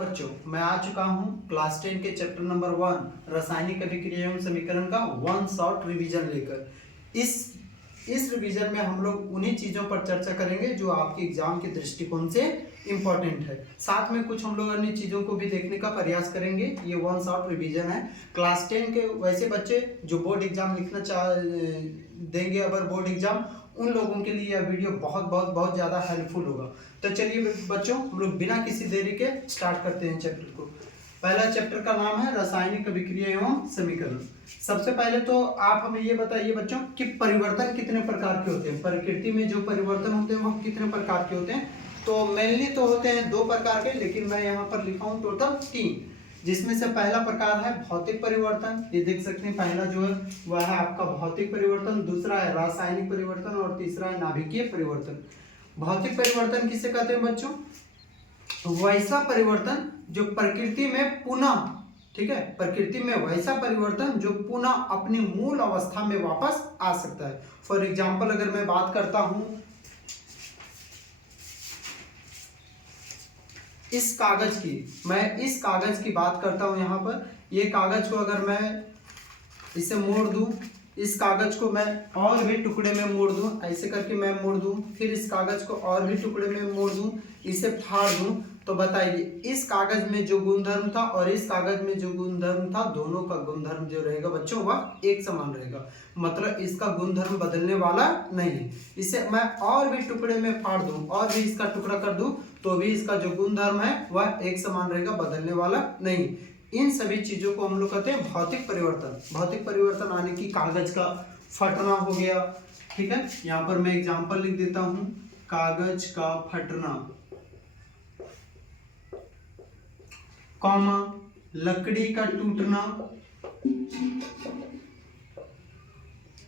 बच्चों मैं आ चुका हूं क्लास 10 के चैप्टर नंबर 1 रासायनिक अभिक्रिया एवं समीकरण का वन शॉट रिवीजन लेकर इस रिवीजन में हम लोग उन्हीं चीजों पर चर्चा करेंगे जो आपके एग्जाम के दृष्टिकोण से इम्पोर्टेंट है। साथ में कुछ हम लोग अन्य चीजों को भी देखने का प्रयास करेंगे। ये वन शॉट रिवीजन है क्लास 10 के वैसे बच्चे जो बोर्ड एग्जाम लिखना देंगे अगर बोर्ड एग्जाम, उन लोगों के लिए यह वीडियो बहुत ज़्यादा हेल्पफुल होगा। तो चलिए बच्चों हम लोग बिना किसी देरी के स्टार्ट करते हैं चैप्टर को। पहला चैप्टर का नाम है रासायनिक अभिक्रिया एवं समीकरण। सबसे पहले तो आप हमें ये बताइए बच्चों कि परिवर्तन कितने प्रकार के होते हैं। प्रकृति में जो परिवर्तन होते हैं वह कितने प्रकार के होते हैं। तो मेनली तो होते हैं 2 प्रकार के, लेकिन मैं यहाँ पर लिखा हूँ टोटल 3, जिसमें से पहला प्रकार है भौतिक परिवर्तन। ये देख सकते हैं पहला जो है वह है आपका भौतिक परिवर्तन, दूसरा है रासायनिक परिवर्तन और तीसरा है नाभिकीय परिवर्तन। भौतिक परिवर्तन किसे कहते हैं बच्चों? वैसा परिवर्तन जो प्रकृति में पुनः, ठीक है, प्रकृति में वैसा परिवर्तन जो पुनः अपनी मूल अवस्था में वापस आ सकता है। फॉर एग्जाम्पल अगर मैं बात करता हूं इस कागज की, मैं इस कागज की बात करता हूं। यहाँ पर ये कागज को अगर मैं इसे मोड़ दूं, इस कागज को मैं और भी टुकड़े में मोड़ दूं, ऐसे करके मैं मोड़ दूं, फिर इस कागज को और भी टुकड़े में मोड़ दूं, इसे फाड़ दूं, तो बताइए इस कागज में जो गुणधर्म था और इस कागज में जो गुणधर्म था, दोनों का गुणधर्म जो रहेगा बच्चों वह एक समान रहेगा। मतलब इसका गुणधर्म बदलने वाला नहीं है। इसे मैं और भी टुकड़े में फाड़ दूं और भी इसका टुकड़ा कर दूं तो भी इसका जो गुणधर्म है वह एक समान रहेगा, बदलने वाला नहीं। इन सभी चीजों को हम लोग कहते हैं भौतिक परिवर्तन। भौतिक परिवर्तन आने की कागज का फटना हो गया, ठीक है। यहाँ पर मैं एग्जांपल लिख देता हूं, कागज का फटना, कॉमा लकड़ी का टूटना,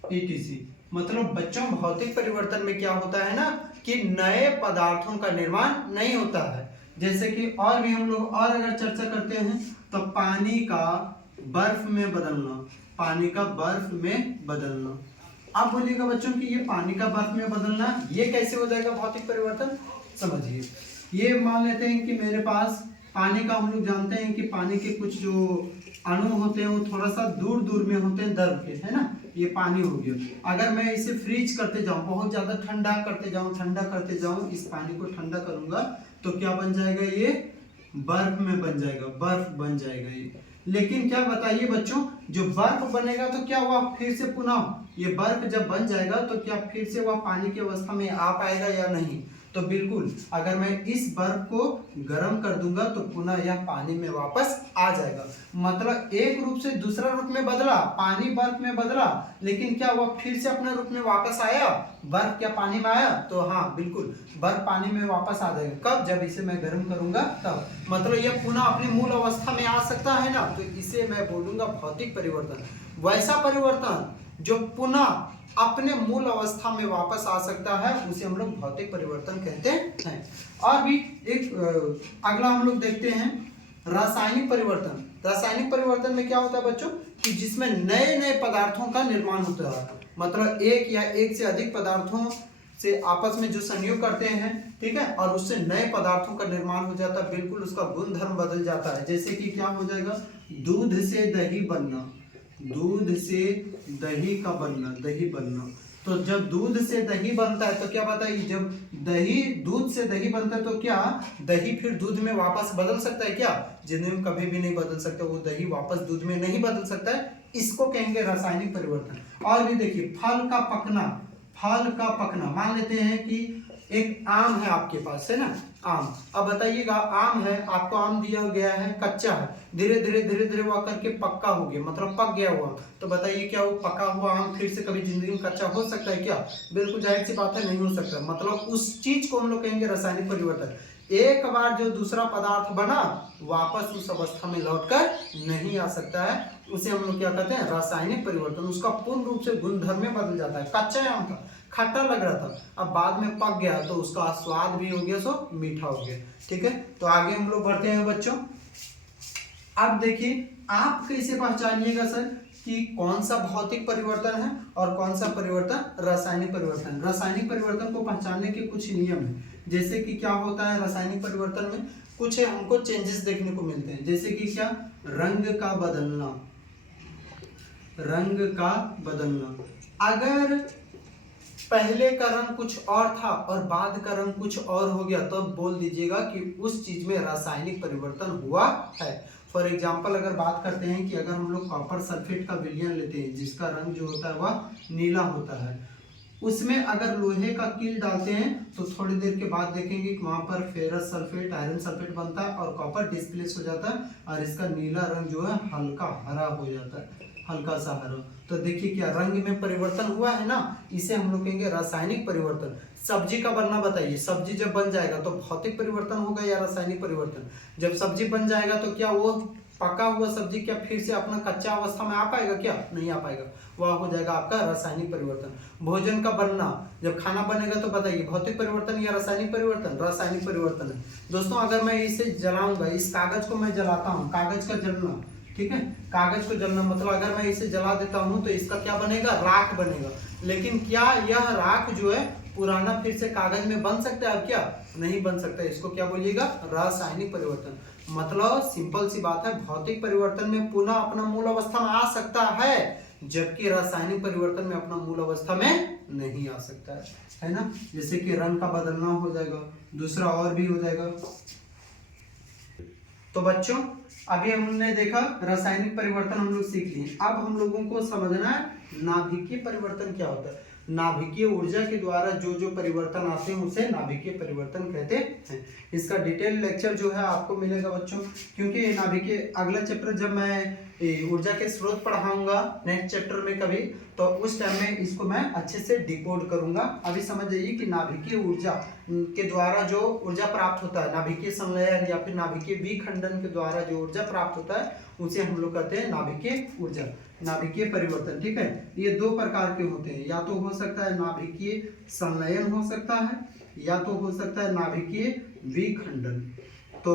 etc। मतलब बच्चों भौतिक परिवर्तन में क्या होता है ना कि नए पदार्थों का निर्माण नहीं होता है। जैसे कि और भी हम लोग और अगर चर्चा करते हैं तो पानी का बर्फ में बदलना, पानी का बर्फ में बदलना। आप बोलिएगा बच्चों कि ये पानी का बर्फ में बदलना ये कैसे हो जाएगा भौतिक परिवर्तन? समझिए, ये मान लेते हैं कि मेरे पास पानी का, हम लोग जानते हैं कि पानी के कुछ जो अणु होते हैं वो थोड़ा सा दूर दूर में होते हैं द्रव के, है ना। ये पानी हो गया। अगर मैं इसे फ्रीज करते जाऊं, बहुत ज्यादा ठंडा करते जाऊं, इस पानी को ठंडा करूंगा तो क्या बन जाएगा? ये बर्फ में बन जाएगा, बर्फ बन जाएगा ये। लेकिन क्या बताइए बच्चों, जो बर्फ बनेगा तो क्या हुआ, फिर से पुनः ये बर्फ जब बन जाएगा तो क्या फिर से वह पानी की अवस्था में आ पाएगा या नहीं? तो बिल्कुल, अगर मैं इस बर्फ को गर्म कर दूंगा तो पुनः यह पानी में वापस आ जाएगा। मतलब एक रूप से दूसरा रूप में बदला, पानी बर्फ में बदला, लेकिन क्या वह फिर से अपने रूप में वापस आया? बर्फ क्या पानी में आया? तो हाँ बिल्कुल, बर्फ पानी में वापस आ जाएगा। कब? जब इसे मैं गर्म करूंगा तब। मतलब यह पुनः अपनी मूल अवस्था में आ सकता है ना, तो इसे मैं बोलूंगा भौतिक परिवर्तन। वैसा परिवर्तन जो पुनः अपने मूल अवस्था में वापस आ सकता है उसे हम लोग भौतिक परिवर्तन कहते हैं। और भी एक अगला हम लोग देखते हैं रासायनिक परिवर्तन। रासायनिक परिवर्तन में क्या होता है बच्चों कि जिसमें नए नए पदार्थों का निर्माण होता है। मतलब एक या एक से अधिक पदार्थों से आपस में जो संयोग करते हैं, ठीक है, और उससे नए पदार्थों का निर्माण हो जाता है। बिल्कुल उसका गुणधर्म बदल जाता है। जैसे कि क्या हो जाएगा, दूध से दही बनना, दूध से दही का बनना, दही बनना। तो जब दूध से दही बनता है तो क्या बताइए, जब दही, दूध से दही बनता है तो क्या दही फिर दूध में वापस बदल सकता है? क्या जिंदगी में कभी भी नहीं बदल सकता, वो दही वापस दूध में नहीं बदल सकता है। इसको कहेंगे रासायनिक परिवर्तन। और भी देखिए, फल का पकना, फल का पकना। मान लेते हैं कि एक आम है आपके पास, है ना, आम। अब बताइएगा आम है, आपको आम दिया गया है, कच्चा है, धीरे धीरे वो करके पक्का हो गया, मतलब पक गया हुआ। तो बताइए क्या वो पका हुआ आम फिर से कभी जिंदगी में कच्चा हो सकता है? क्या बिल्कुल जाहिर सी बात है, नहीं हो सकता। मतलब उस चीज को हम लोग कहेंगे रासायनिक परिवर्तन। एक बार जो दूसरा पदार्थ बना वापस उस अवस्था में लौटकर नहीं आ सकता है, उसे हम लोग क्या कहते हैं? रासायनिक परिवर्तन। उसका पूर्ण रूप से गुणधर्म में बदल जाता है। कच्चा आम था, खट्टा लग रहा था, अब बाद में पक गया तो उसका स्वाद भी हो गया, सो मीठा हो गया, ठीक है। तो आगे हम लोग बढ़ते हैं बच्चों। अब देखिए, आप कैसे पहचानिएगा सर कि कौन सा भौतिक परिवर्तन है और कौन सा परिवर्तन रासायनिक परिवर्तन। रासायनिक परिवर्तन को पहचानने के कुछ नियम हैं। जैसे कि क्या होता है रासायनिक परिवर्तन में, कुछ हमको चेंजेस देखने को मिलते हैं, जैसे कि क्या, रंग का बदलना। रंग का बदलना, अगर पहले का रंग कुछ और था और बाद का रंग कुछ और हो गया तो बोल दीजिएगा कि उस चीज में रासायनिक परिवर्तन हुआ है। फॉर एग्जाम्पल अगर बात करते हैं कि अगर हम लोग कॉपर सल्फेट का विलयन लेते हैं जिसका रंग जो होता है वह नीला होता है, उसमें अगर लोहे का कील डालते हैं तो थोड़ी देर के बाद देखेंगे कि वहां पर फेरस सल्फेट, आयरन सल्फेट बनता है और कॉपर डिस्प्लेस हो जाता है और इसका नीला रंग जो है हल्का हरा हो जाता है, हल्का सा हरा। तो देखिए क्या रंग में परिवर्तन हुआ है ना, इसे हम लोग कहेंगे रासायनिक परिवर्तन। सब्जी का बनना बताइए, सब्जी जब बन जाएगा तो भौतिक परिवर्तन होगा या रासायनिक परिवर्तन? जब सब्जी बन जाएगा तो क्या वो पका हुआ सब्जी क्या फिर से अपना कच्चा अवस्था में आ पाएगा? क्या नहीं आ पाएगा, वह हो जाएगा आपका रासायनिक परिवर्तन। भोजन का बनना, जब खाना बनेगा तो बताइए भौतिक परिवर्तन या रासायनिक परिवर्तन? रासायनिक परिवर्तन है। दोस्तों अगर मैं इसे जलाऊंगा, इस कागज को मैं जलाता हूँ, कागज का जलना, ठीक है, कागज को जलना मतलब अगर मैं इसे जला देता हूँ तो इसका क्या बनेगा? राख बनेगा। लेकिन क्या यह राख जो है पुराना फिर से कागज में बन सकता है? अब क्या नहीं बन सकता है। इसको क्या बोलिएगा? रासायनिक परिवर्तन। मतलब सिंपल सी बात है, भौतिक परिवर्तन में पुनः अपना मूल अवस्था में आ सकता है, जबकि रासायनिक परिवर्तन में अपना मूल अवस्था में नहीं आ सकता है ना। जैसे कि रंग का बदलना हो जाएगा, दूसरा और भी हो जाएगा। तो बच्चों अभी हमने देखा रासायनिक परिवर्तन हम लोग सीख लिए। अब हम लोगों को समझना है नाभिकीय परिवर्तन क्या होता है। नाभिकीय ऊर्जा के द्वारा जो जो परिवर्तन आते हैं उसे नाभिकीय परिवर्तन कहते हैं। इसका डिटेल लेक्चर जो है आपको मिलेगा बच्चों, क्योंकि नाभिकीय अगला चैप्टर जब मैं ऊर्जा के स्रोत पढ़ाऊंगा नेक्स्ट चैप्टर में कभी, तो उस टाइम में इसको मैं अच्छे से डिकोड करूंगा। अभी समझ जाइए कि नाभिकीय ऊर्जा के द्वारा जो ऊर्जा प्राप्त होता है, नाभिकीय संलयन या फिर नाभिकीय विखंडन के द्वारा जो ऊर्जा प्राप्त होता है उसे हम लोग कहते हैं नाभिकीय ऊर्जा, नाभिकीय परिवर्तन। ठीक है, ये दो प्रकार के होते हैं, या तो हो सकता है नाभिकीय संलयन हो सकता है, या तो हो सकता है नाभिकीय विखंडन। तो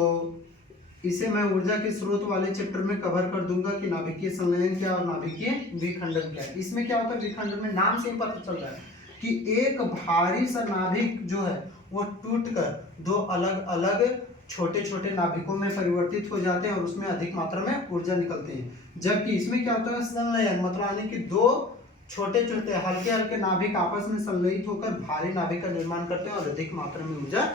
इसे मैं ऊर्जा के स्रोत वाले चैप्टर में कवर कर दूंगा कि नाभिकीय संलयन क्या और नाभिकीय विखंडन क्या है। इसमें क्या होता है, विखंडन में नाम से ही पता चल रहा है कि एक भारी सा नाभिक जो है वो टूटकर दो अलग अलग छोटे छोटे नाभिकों में परिवर्तित हो जाते हैं और उसमें अधिक मात्रा में ऊर्जा निकलती है। जबकि इसमें क्या होता है, संलयन मतलब यानी कि दो छोटे छोटे हल्के हल्के नाभिक आपस में संलयित होकर भारी नाभिक का निर्माण करते हैं और अधिक मात्रा में ऊर्जा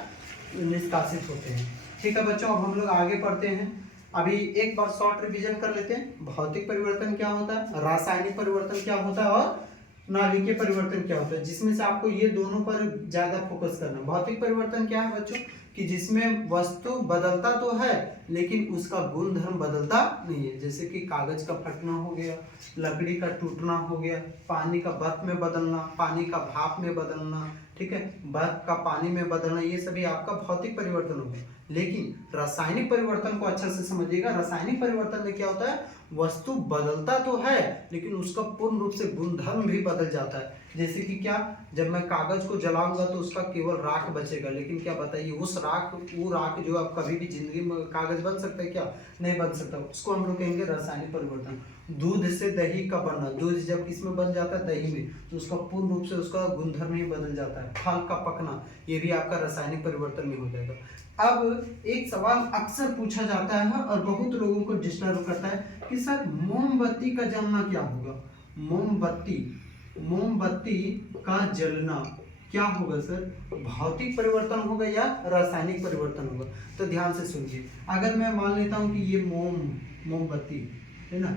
निष्कासित होते हैं। ठीक है बच्चों, अब हम लोग आगे पढ़ते हैं। अभी एक बार शॉर्ट रिवीजन कर लेते हैं। भौतिक परिवर्तन क्या होता है, रासायनिक परिवर्तन क्या होता है और नाभिकीय परिवर्तन क्या होता है, जिसमें से आपको ये दोनों पर ज्यादा फोकस करना है। भौतिक परिवर्तन क्या है बच्चों, कि जिसमें वस्तु बदलता तो है लेकिन उसका गुण धर्म बदलता नहीं है। जैसे कि कागज का फटना हो गया, लकड़ी का टूटना हो गया, पानी का बर्फ में बदलना, पानी का भाप में बदलना, ठीक है, बर्फ का पानी में बदलना, ये सभी आपका भौतिक परिवर्तन हो गया। लेकिन रासायनिक परिवर्तन को अच्छा से समझिएगा। रासायनिक परिवर्तन में क्या होता है, वस्तु बदलता तो है लेकिन उसका पूर्ण रूप से गुणधर्म भी बदल जाता है। जैसे कि क्या, जब मैं कागज को जलाऊंगा तो उसका केवल राख बचेगा, लेकिन क्या बताइए उस राख, वो राख जो अब कभी भी जिंदगी में कागज बन सकता है? क्या नहीं बन सकता। उसको हम लोग कहेंगे रासायनिक परिवर्तन। दूध से दही का बनना, दूध जब किसमें बन जाता है, दही में, तो उसका पूर्ण रूप से उसका गुणधर्म ही बदल जाता है। फल का पकना, ये भी आपका रासायनिक परिवर्तन में हो जाएगा। अब एक सवाल अक्सर पूछा जाता है और बहुत लोगों को डिस्टर्ब करता है कि सर मोमबत्ती का जलना क्या होगा। मोमबत्ती का जलना क्या होगा सर, भौतिक परिवर्तन होगा या रासायनिक परिवर्तन होगा? तो ध्यान से सुनिए। अगर मैं मान लेता हूं कि ये मोमबत्ती है ना,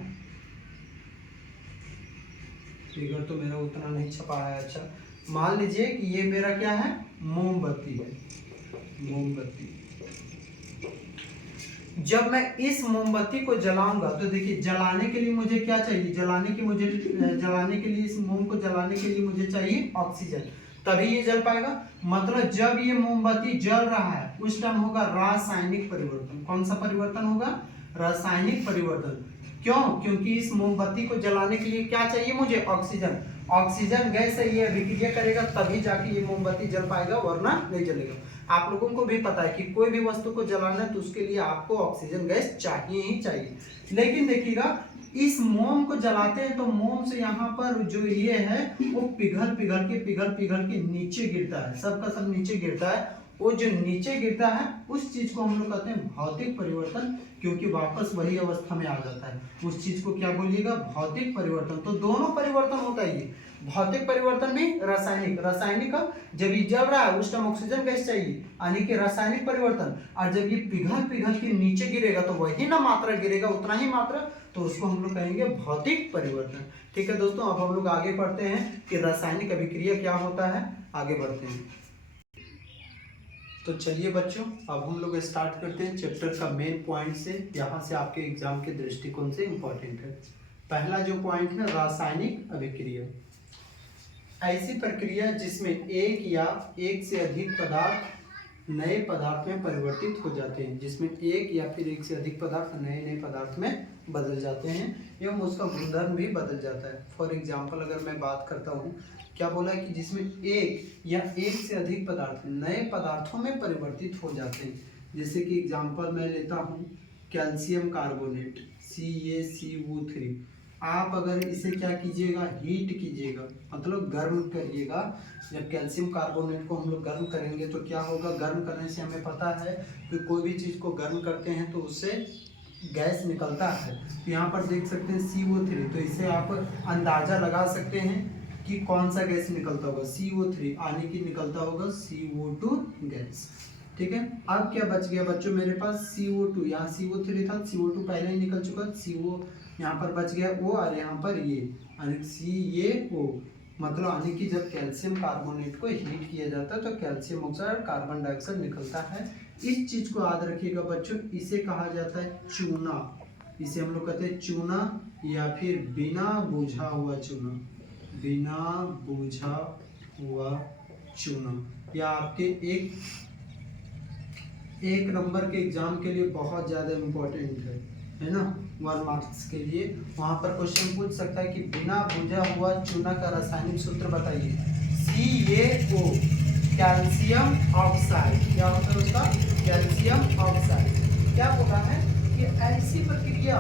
फिगर तो मेरा उतना नहीं छपा है। अच्छा, मान लीजिए कि ये मेरा क्या है, मोमबत्ती है, मोमबत्ती। जब मैं इस मोमबत्ती को जलाऊंगा तो देखिए जलाने के लिए मुझे क्या चाहिए, जलाने के लिए इस मोम को जलाने के लिए मुझे चाहिए ऑक्सीजन, तभी ये जल पाएगा। मतलब जब ये मोमबत्ती जल रहा है उस टाइम होगा रासायनिक परिवर्तन। कौन सा परिवर्तन होगा, रासायनिक परिवर्तन। क्यों, क्योंकि इस मोमबत्ती को जलाने के लिए क्या चाहिए मुझे, ऑक्सीजन। ऑक्सीजन गैस से ये अभिक्रिया करेगा तभी जाके ये मोमबत्ती जल पाएगा, वरना नहीं जलेगा। आप लोगों को भी पता है कि कोई भी वस्तु को जलाना है तो उसके लिए आपको ऑक्सीजन गैस चाहिए ही चाहिए। लेकिन देखिएगा इस मोम को जलाते हैं तो मोम से यहाँ पर जो ये है वो पिघल पिघल के नीचे गिरता है, सबका सब नीचे गिरता है वो जो नीचे गिरता है उस चीज को हम लोग कहते हैं भौतिक परिवर्तन, क्योंकि वापस वही अवस्था में आ जाता है। उस चीज को क्या बोलिएगा? भौतिक परिवर्तन। तो दोनों परिवर्तन होता है ये, भौतिक परिवर्तन भी रासायनिक। रासायनिक का जब ये जल रहा है उस टाइम ऑक्सीजन गैस चाहिए, यानी कि रासायनिक परिवर्तन। और जब ये पिघल पिघल के नीचे गिरेगा तो वही ना मात्रा गिरेगा, उतना ही मात्रा, तो उसको हम लोग कहेंगे भौतिक परिवर्तन। ठीक है दोस्तों, अब हम लोग आगे पढ़ते हैं कि रासायनिक अभिक्रिया क्या होता है। आगे बढ़ते हैं। तो चलिए बच्चों, अब हम लोग स्टार्ट करते हैं चैप्टर का मेन पॉइंट से। यहाँ से आपके एग्जाम के दृष्टिकोण से इम्पोर्टेंट है। पहला जो पॉइंट है रासायनिक अभिक्रिया, ऐसी प्रक्रिया जिसमें एक या एक से अधिक पदार्थ नए पदार्थ में परिवर्तित हो जाते हैं, जिसमें एक या फिर एक से अधिक पदार्थ नए नए पदार्थ में बदल जाते हैं एवं उसका गुणधर्म भी बदल जाता है। फॉर एग्जाम्पल अगर मैं बात करता हूँ, क्या बोला है कि जिसमें एक या एक से अधिक पदार्थ नए पदार्थों में परिवर्तित हो जाते हैं। जैसे कि एग्जाम्पल मैं लेता हूँ कैल्शियम कार्बोनेट CaCO3। आप अगर इसे क्या कीजिएगा? हीट कीजिएगा, मतलब गर्म करिएगा। जब कैल्शियम कार्बोनेट को हम लोग गर्म करेंगे तो क्या होगा? गर्म करने से हमें पता है कि कोई भी चीज़ को गर्म करते हैं तो उससे गैस निकलता है। तो यहाँ पर देख सकते हैं CO3, तो इसे आप अंदाज़ा लगा सकते हैं कि कौन सा गैस निकलता होगा? CO3, यानी कि निकलता होगा CO2 गैस। ठीक है, अब क्या बच गया बच्चों मेरे पास? CO2। यहाँ CO3 था, CO2 पहले ही निकल चुका, CO यहाँ पर बच गया O, और यहाँ पर ये यानी CaO, मतलब यानी कि जब कैल्शियम कार्बोनेट को हीट किया जाता है तो कैल्शियम ऑक्साइड, कार्बन डाइऑक्साइड निकलता है। इस चीज को याद रखिएगा बच्चों, इसे कहा जाता है चूना। इसे हम लोग कहते हैं चूना, या फिर बिना बुझा हुआ चूना, बिना बुझा हुआ चूना। या आपके एक नंबर के एग्जाम के लिए बहुत ज़्यादा इम्पोर्टेंट है ना, 1 मार्क्स के लिए। वहाँ पर क्वेश्चन पूछ सकता है कि बिना बुझा हुआ चूना का रासायनिक सूत्र बताइए। CaO, calcium oxide. क्या होता है उसका? Calcium oxide. क्या बोला है कि ऐसी प्रक्रिया,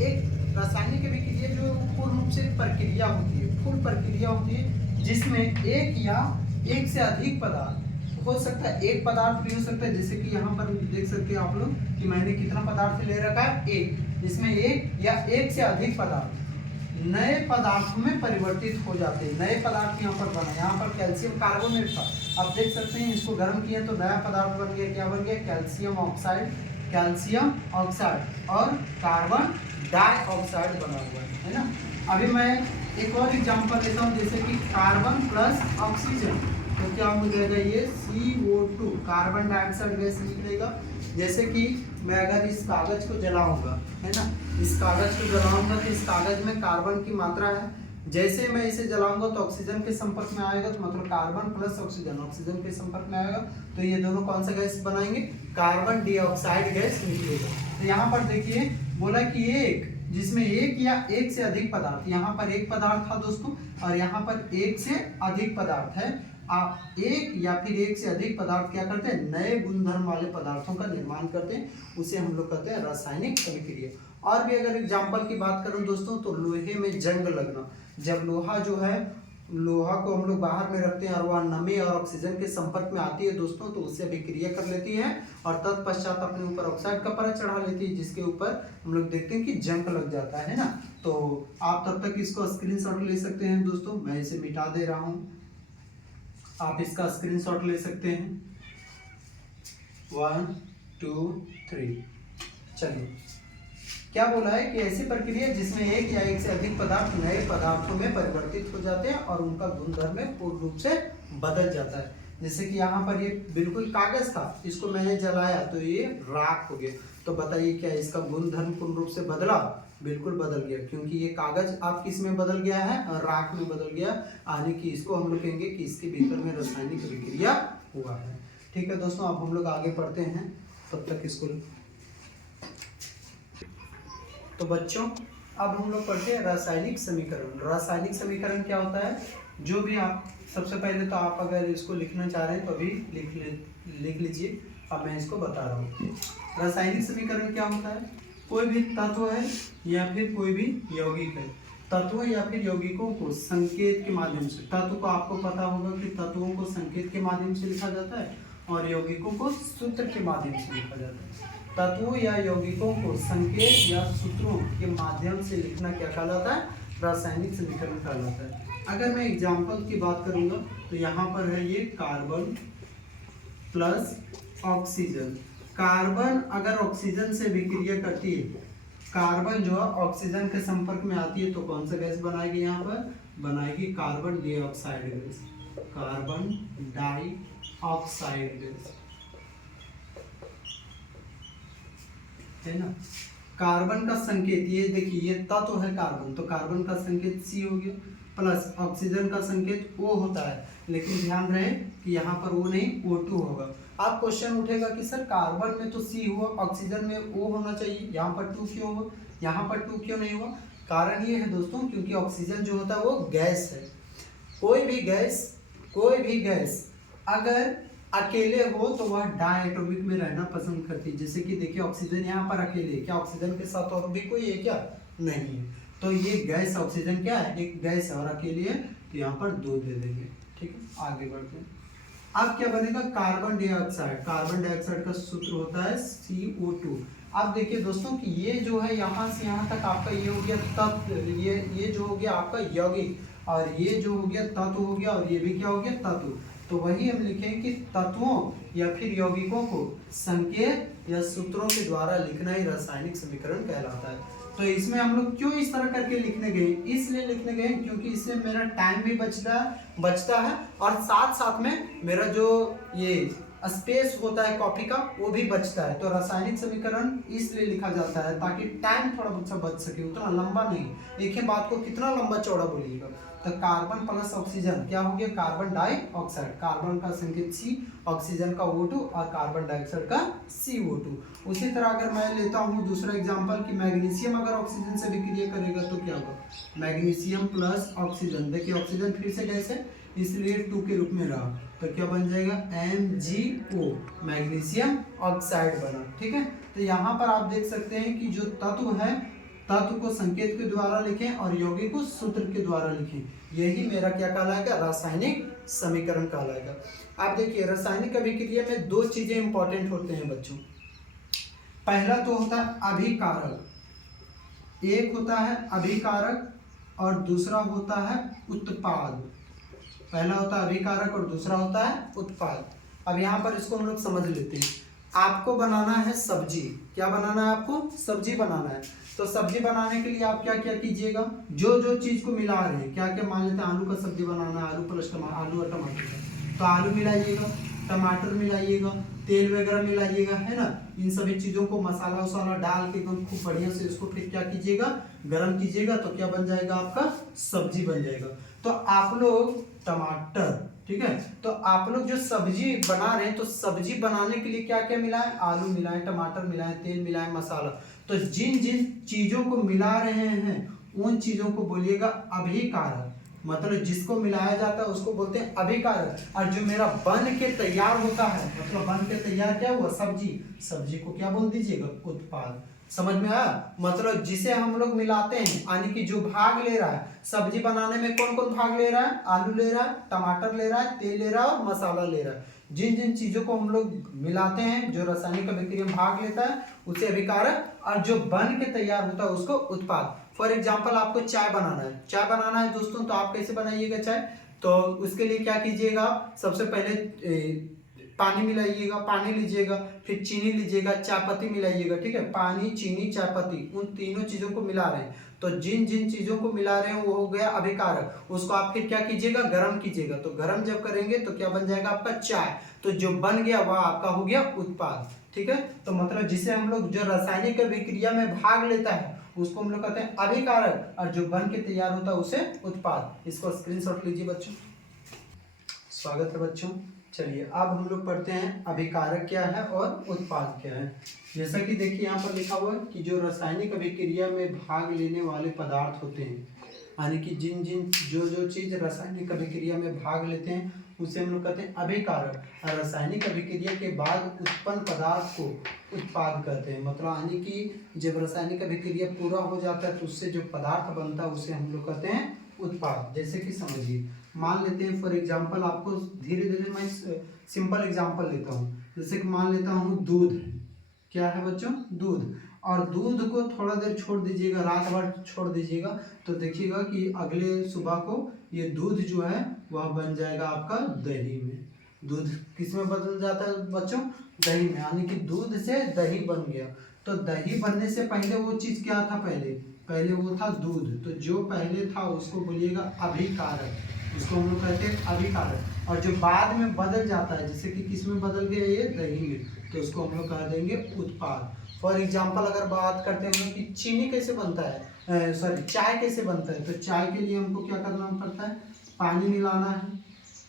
एक रासायनिक अभिक्रिया जो पूर्ण रूप से प्रक्रिया होती है, फुल प्रक्रिया होती है, जिसमें एक या एक से अधिक पदार्थ हो सकता है, एक पदार्थ भी हो सकता है। जैसे कि यहाँ पर देख सकते हैं आप लोग कि मैंने कितना पदार्थ ले रखा है? एक। जिसमें एक या एक से अधिक पदार्थ नए पदार्थों में परिवर्तित हो जाते हैं। नए पदार्थ यहाँ पर बना, यहाँ पर कैल्शियम कार्बोनेट था, अब देख सकते हैं इसको गर्म किया तो नया पदार्थ बन गया। क्या बन गया? कैल्शियम ऑक्साइड, कैल्शियम ऑक्साइड और कार्बन डाइऑक्साइड बना हुआ है ना। अभी मैं एक और एग्जांपल लेता हूँ, जैसे कि कार्बन प्लस ऑक्सीजन, तो क्या हो जाएगा? ये CO2, कार्बन डाइऑक्साइड गैस निकलेगा। जैसे कि मैं अगर इस कागज को जलाऊंगा, है ना, इस कागज को जलाऊंगा तो इस कागज में कार्बन की मात्रा है। जैसे मैं इसे जलाऊंगा तो ऑक्सीजन के संपर्क में आएगा, तो मतलब कार्बन प्लस ऑक्सीजन ऑक्सीजन के संपर्क में आएगा, तो ये दोनों कौन सा गैस बनाएंगे? कार्बन डाइऑक्साइड गैस निकलेगा। तो यहाँ पर देखिए बोला कि एक, जिसमें एक या एक से अधिक पदार्थ, यहाँ पर एक पदार्थ था दोस्तों और यहाँ पर एक से अधिक पदार्थ है। आप एक या फिर एक से अधिक पदार्थ क्या करते हैं? नए गुणधर्म वाले पदार्थों का निर्माण करते हैं, उसे हम लोग कहते हैं रासायनिक अभिक्रिया। और भी अगर एग्जांपल की बात करूं दोस्तों, तो लोहे में जंग लगना। जब लोहा जो है, लोहा को हम लोग बाहर में रखते हैं और वह नमी और ऑक्सीजन के संपर्क में आती है दोस्तों, तो उससे अभिक्रिया कर लेती है और तत्पश्चात अपने ऊपर ऑक्साइड का परत चढ़ा लेती है, जिसके ऊपर हम लोग देखते हैं कि जंग लग जाता है ना। तो आप तब तक इसको स्क्रीनशॉट ले सकते हैं दोस्तों, मैं इसे मिटा दे रहा हूँ, आप इसका स्क्रीनशॉट ले सकते हैं। 1 2 3। चलिए, क्या बोला है कि ऐसी प्रक्रिया जिसमें एक या एक से अधिक पदार्थ नए पदार्थों में परिवर्तित हो जाते हैं और उनका गुणधर्म पूर्ण रूप से बदल जाता है। जैसे कि यहाँ पर ये बिल्कुल कागज था, इसको मैंने जलाया तो ये राख हो गया। तो बताइए क्या इसका गुणधर्म पूर्ण रूप से बदला? बिल्कुल बदल गया, क्योंकि ये कागज आप किस में बदल गया है? राख में बदल गया, यानी कि इसको हम लोग कहेंगे कि इसके भीतर में रासायनिक अभिक्रिया हुआ है। ठीक है दोस्तों, अब हम लोग आगे पढ़ते हैं, तब तक इसको। तो बच्चों अब हम लोग पढ़ते हैं रासायनिक समीकरण। रासायनिक समीकरण क्या होता है? जो भी आप, सबसे पहले तो आप अगर इसको लिखना चाह रहे हैं तो अभी लिख लीजिए, अब मैं इसको बता रहा हूँ। रासायनिक समीकरण क्या होता है? कोई भी तत्व है या फिर कोई भी यौगिक है, तत्व या फिर यौगिकों को संकेत के माध्यम से, तत्व को आपको पता होगा कि तत्वों को संकेत के माध्यम से लिखा जाता है और यौगिकों को सूत्र के माध्यम से लिखा जाता है। तत्वों या यौगिकों को संकेत या सूत्रों के माध्यम से लिखना क्या कहलाता है? रासायनिक समीकरण कहलाता है। अगर मैं एग्जाम्पल की बात करूंगा तो यहाँ पर है ये कार्बन प्लस ऑक्सीजन। कार्बन अगर ऑक्सीजन से विक्रिया करती है, कार्बन जो है ऑक्सीजन के संपर्क में आती है तो कौन सा गैस बनाएगी? यहाँ पर बनाएगी carbon dioxide gas, carbon dioxide gas, है ना। कार्बन का संकेत ये देखिए, ये तत्व है कार्बन, तो कार्बन का संकेत C हो गया, प्लस ऑक्सीजन का संकेत O होता है, लेकिन ध्यान रहे कि यहाँ पर O नहीं O2 होगा। अब क्वेश्चन उठेगा कि सर कार्बन में तो C हुआ, ऑक्सीजन में O होना चाहिए, यहाँ पर 2 क्यों हुआ, यहाँ पर 2 क्यों नहीं हुआ? कारण ये है दोस्तों, क्योंकि ऑक्सीजन जो होता है वो गैस है। कोई भी गैस अगर अकेले हो तो वह डायटोमिक में रहना पसंद करती है। जैसे कि देखिए ऑक्सीजन यहाँ पर अकेले है, क्या ऑक्सीजन के साथ और भी कोई है क्या? नहीं है। तो ये गैस ऑक्सीजन क्या है? एक गैस है और अकेले है, तो यहाँ पर 2 दे देंगे। ठीक है, आगे बढ़ते हैं। अब क्या बनेगा? Carbon dioxide. कार्बन डाइऑक्साइड का सूत्र होता है CO2। अब देखिए दोस्तों कि ये जो है यहाँ से यहाँ तक आपका ये हो गया तत्व, ये जो हो गया आपका यौगिक, और ये जो हो गया तत्व हो गया, और ये भी क्या हो गया? तत्व। तो वही हम लिखेंगे कि तत्वों या फिर यौगिकों को संकेत या सूत्रों के द्वारा लिखना ही रासायनिक समीकरण कहलाता है। तो इसमें हम लोग क्यों इस तरह करके लिखने गए? इसलिए लिखने गए क्योंकि इससे मेरा टाइम भी बचता है और साथ साथ में मेरा जो ये स्पेस होता है कॉपी का वो भी बचता है। तो रासायनिक समीकरण इसलिए लिखा जाता है ताकि टाइम थोड़ा सा बच सके, उतना लंबा नहीं। एक ही बात को कितना लंबा चौड़ा बोलिएगा। तो कार्बन प्लस ऑक्सीजन क्या हो गया? Carbon dioxide. कार्बन का संकेत C, ऑक्सीजन का O2 और कार्बन डाइऑक्साइड का CO2। उसी तरह अगर मैं लेता हूँ दूसरा एग्जांपल कि मैग्नीशियम अगर ऑक्सीजन से विक्रिया करेगा तो क्या होगा? मैग्नीशियम प्लस ऑक्सीजन, देखिए ऑक्सीजन फिर से गैस है इसलिए 2 के रूप में रहा, तो क्या बन जाएगा? MgO, मैग्नीशियम ऑक्साइड बना। ठीक है, तो यहाँ पर आप देख सकते हैं कि जो तत्व है, तत्व को संकेत के द्वारा लिखें और यौगिक को सूत्र के द्वारा लिखें, यही मेरा क्या कहलाएगा? रासायनिक समीकरण कहलाएगा। आप देखिए रासायनिक अभिक्रिया में 2 चीजें इंपॉर्टेंट होते हैं बच्चों। पहला तो होता है अभिकारक, एक होता है अभिकारक और दूसरा होता है उत्पाद। पहला होता है अभिकारक और दूसरा होता है उत्पाद। अब यहाँ पर इसको हम लोग समझ लेते हैं। आपको बनाना है सब्जी, क्या बनाना है? आपको सब्जी बनाना है। तो सब्जी बनाने के लिए आप क्या क्या कीजिएगा? जो जो चीज को मिला रहे हैं, क्या क्या मान लेते हैं आलू का सब्जी बनाना है, आलू प्लस आलू और टमाटर का, तो आलू मिलाइएगा, टमाटर मिलाइएगा, तेल वगैरह मिलाइएगा, है ना। इन सभी चीजों को मसाला वसाला डाल के एकदम खूब बढ़िया से इसको फिर क्या कीजिएगा? गर्म कीजिएगा, तो क्या बन जाएगा? आपका सब्जी बन जाएगा। तो आप लोग टमाटर, ठीक है, तो आप लोग जो सब्जी बना रहे हैं तो सब्जी बनाने के लिए क्या क्या मिलाएं? आलू मिलाएं, टमाटर मिलाएं, तेल मिलाएं, मसाला। तो जिन जिन चीजों को मिला रहे हैं उन चीजों को बोलिएगा अभिकारक, मतलब जिसको मिलाया जाता है उसको बोलते हैं अभिकारक। और जो मेरा बन के तैयार होता है, मतलब बन के तैयार क्या हुआ? सब्जी, सब्जी को क्या बोल दीजिएगा? उत्पाद। समझ में आया? मतलब जिसे हम लोग मिलाते हैं, यानी कि जो भाग ले रहा है सब्जी बनाने में, कौन कौन भाग ले रहा है? आलू ले रहा है, टमाटर ले रहा है, तेल ले रहा है और मसाला ले रहा है। जिन जिन चीजों को हम लोग मिलाते हैं, जो रासायनिक अभिक्रिया में भाग लेता है उसे अभिकारक, और जो बन के तैयार होता है उसको उत्पाद। फॉर एग्जाम्पल आपको चाय बनाना है, चाय बनाना है दोस्तों, तो आप कैसे बनाइएगा चाय? तो उसके लिए क्या कीजिएगा? सबसे पहले पानी मिलाइएगा, पानी लीजिएगा, फिर चीनी लीजिएगा, चायपत्ती मिलाइएगा। ठीक है, पानी, चीनी, चायपत्ती, उन तीनों चीजों को मिला रहे हैं। तो जिन जिन चीजों को मिला रहे हैं वो हो गया अभिकारक। उसको आप फिर क्या कीजिएगा? गर्म कीजिएगा। तो गर्म जब करेंगे तो क्या बन जाएगा? आपका चाय। तो जो बन गया वह आपका हो गया उत्पाद। ठीक है, तो मतलब जिसे हम लोग जो रासायनिक अभिक्रिया में भाग लेता है उसको हम लोग कहते हैं अभिकारक, और जो बन के तैयार होता है उसे उत्पाद। इसको स्क्रीनशॉट लीजिए बच्चों। स्वागत है बच्चों। चलिए अब हम लोग पढ़ते हैं अभिकारक क्या है और उत्पाद क्या है। जैसा कि देखिए यहाँ पर लिखा हुआ है कि जो रासायनिक अभिक्रिया में भाग लेने वाले पदार्थ होते हैं, यानी कि जिन जिन जो जो चीज रासायनिक अभिक्रिया में भाग लेते हैं उसे हम लोग कहते हैं अभिकारक, और रासायनिक अभिक्रिया के बाद उत्पन्न पदार्थ को उत्पाद कहते हैं। मतलब यानी कि जब रासायनिक अभिक्रिया पूरा हो जाता है तो उससे जो पदार्थ बनता है उसे हम लोग कहते हैं उत्पाद। जैसे कि समझिए, मान लेते हैं फॉर एग्जांपल, आपको धीरे धीरे मैं सिंपल एग्जांपल लेता हूँ, जैसे कि मान लेता हूँ दूध है, क्या है बच्चों, दूध, और दूध को थोड़ा देर छोड़ दीजिएगा, रात भर छोड़ दीजिएगा, तो देखिएगा कि अगले सुबह को ये दूध जो है वह बन जाएगा आपका दही में। दूध किस में बदल जाता है बच्चों, दही में, यानी कि दूध से दही बन गया। तो दही बनने से पहले वो चीज़ क्या था, पहले वो था दूध, तो जो पहले था उसको बोलिएगा अभिकारक, इसको हम लोग कहते हैं अभिकारक। और जो बाद में बदल जाता है, जैसे कि किस में बदल गया, ये दही में, तो उसको हम लोग कह देंगे उत्पाद। फॉर एग्जाम्पल अगर बात करते हैं हम लोग कि चीनी कैसे बनता है, सॉरी चाय कैसे बनता है, तो चाय के लिए हमको क्या करना पड़ता है, पानी मिलाना है,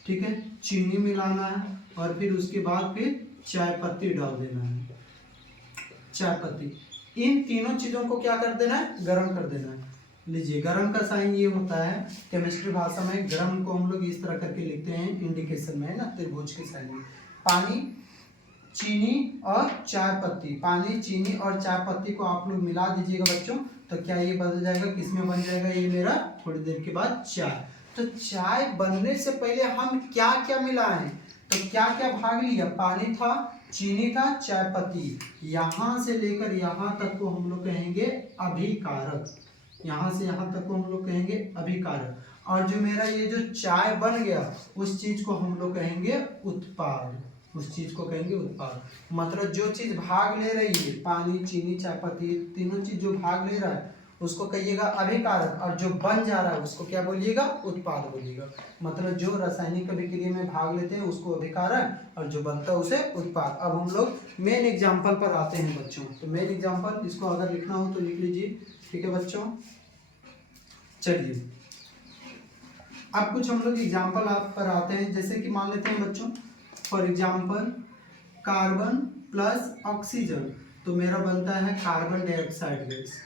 ठीक है, चीनी मिलाना है, और फिर उसके बाद फिर चाय पत्ती डाल देना है, चाय पत्ती, इन तीनों चीज़ों को क्या कर देना है, गर्म कर देना है। लीजिए गर्म का साइन ये होता है केमिस्ट्री भाषा में, गर्म को हम लोग इस तरह करके लिखते हैं इंडिकेशन में, है ना, त्रिभुज के साइन में। पानी, चीनी और चाय पत्ती, पानी, चीनी और चाय पत्ती को आप लोग मिला दीजिएगा बच्चों, तो क्या ये बदल जाएगा, किस में बन जाएगा, ये मेरा थोड़ी देर के बाद चाय। तो चाय बनने से पहले हम क्या क्या मिलाएं, तो क्या क्या भाग लिया, पानी था, चीनी था, चाय पत्ती, यहाँ से लेकर यहाँ तक को हम लोग कहेंगे अभिकारक, यहाँ से यहाँ तक को हम लोग कहेंगे अभिकारक। और जो मेरा ये जो चाय बन गया उस चीज को हम लोग कहेंगे उत्पाद, उस चीज को कहेंगे उत्पाद। मतलब जो चीज भाग ले रही है, पानी, चीनी, चाय पत्ती, तीनों चीज जो भाग ले रहा है उसको कहिएगा अभिकारक, और जो बन जा रहा है उसको क्या बोलिएगा, उत्पाद बोलिएगा। मतलब जो रासायनिक अभिक्रिया में भाग लेते हैं उसको अभिकारक, और जो बनता है उसे उत्पाद। अब हम लोग मेन एग्जाम्पल पर आते हैं बच्चों, तो मेन एग्जाम्पल इसको अगर लिखना हो तो लिख लीजिए, ठीक है बच्चों। चलिए अब कुछ हम लोग एग्जाम्पल आप पर आते हैं, जैसे कि मान लेते हैं बच्चों, for example carbon plus oxygen, तो मेरा बनता है carbon dioxide gas,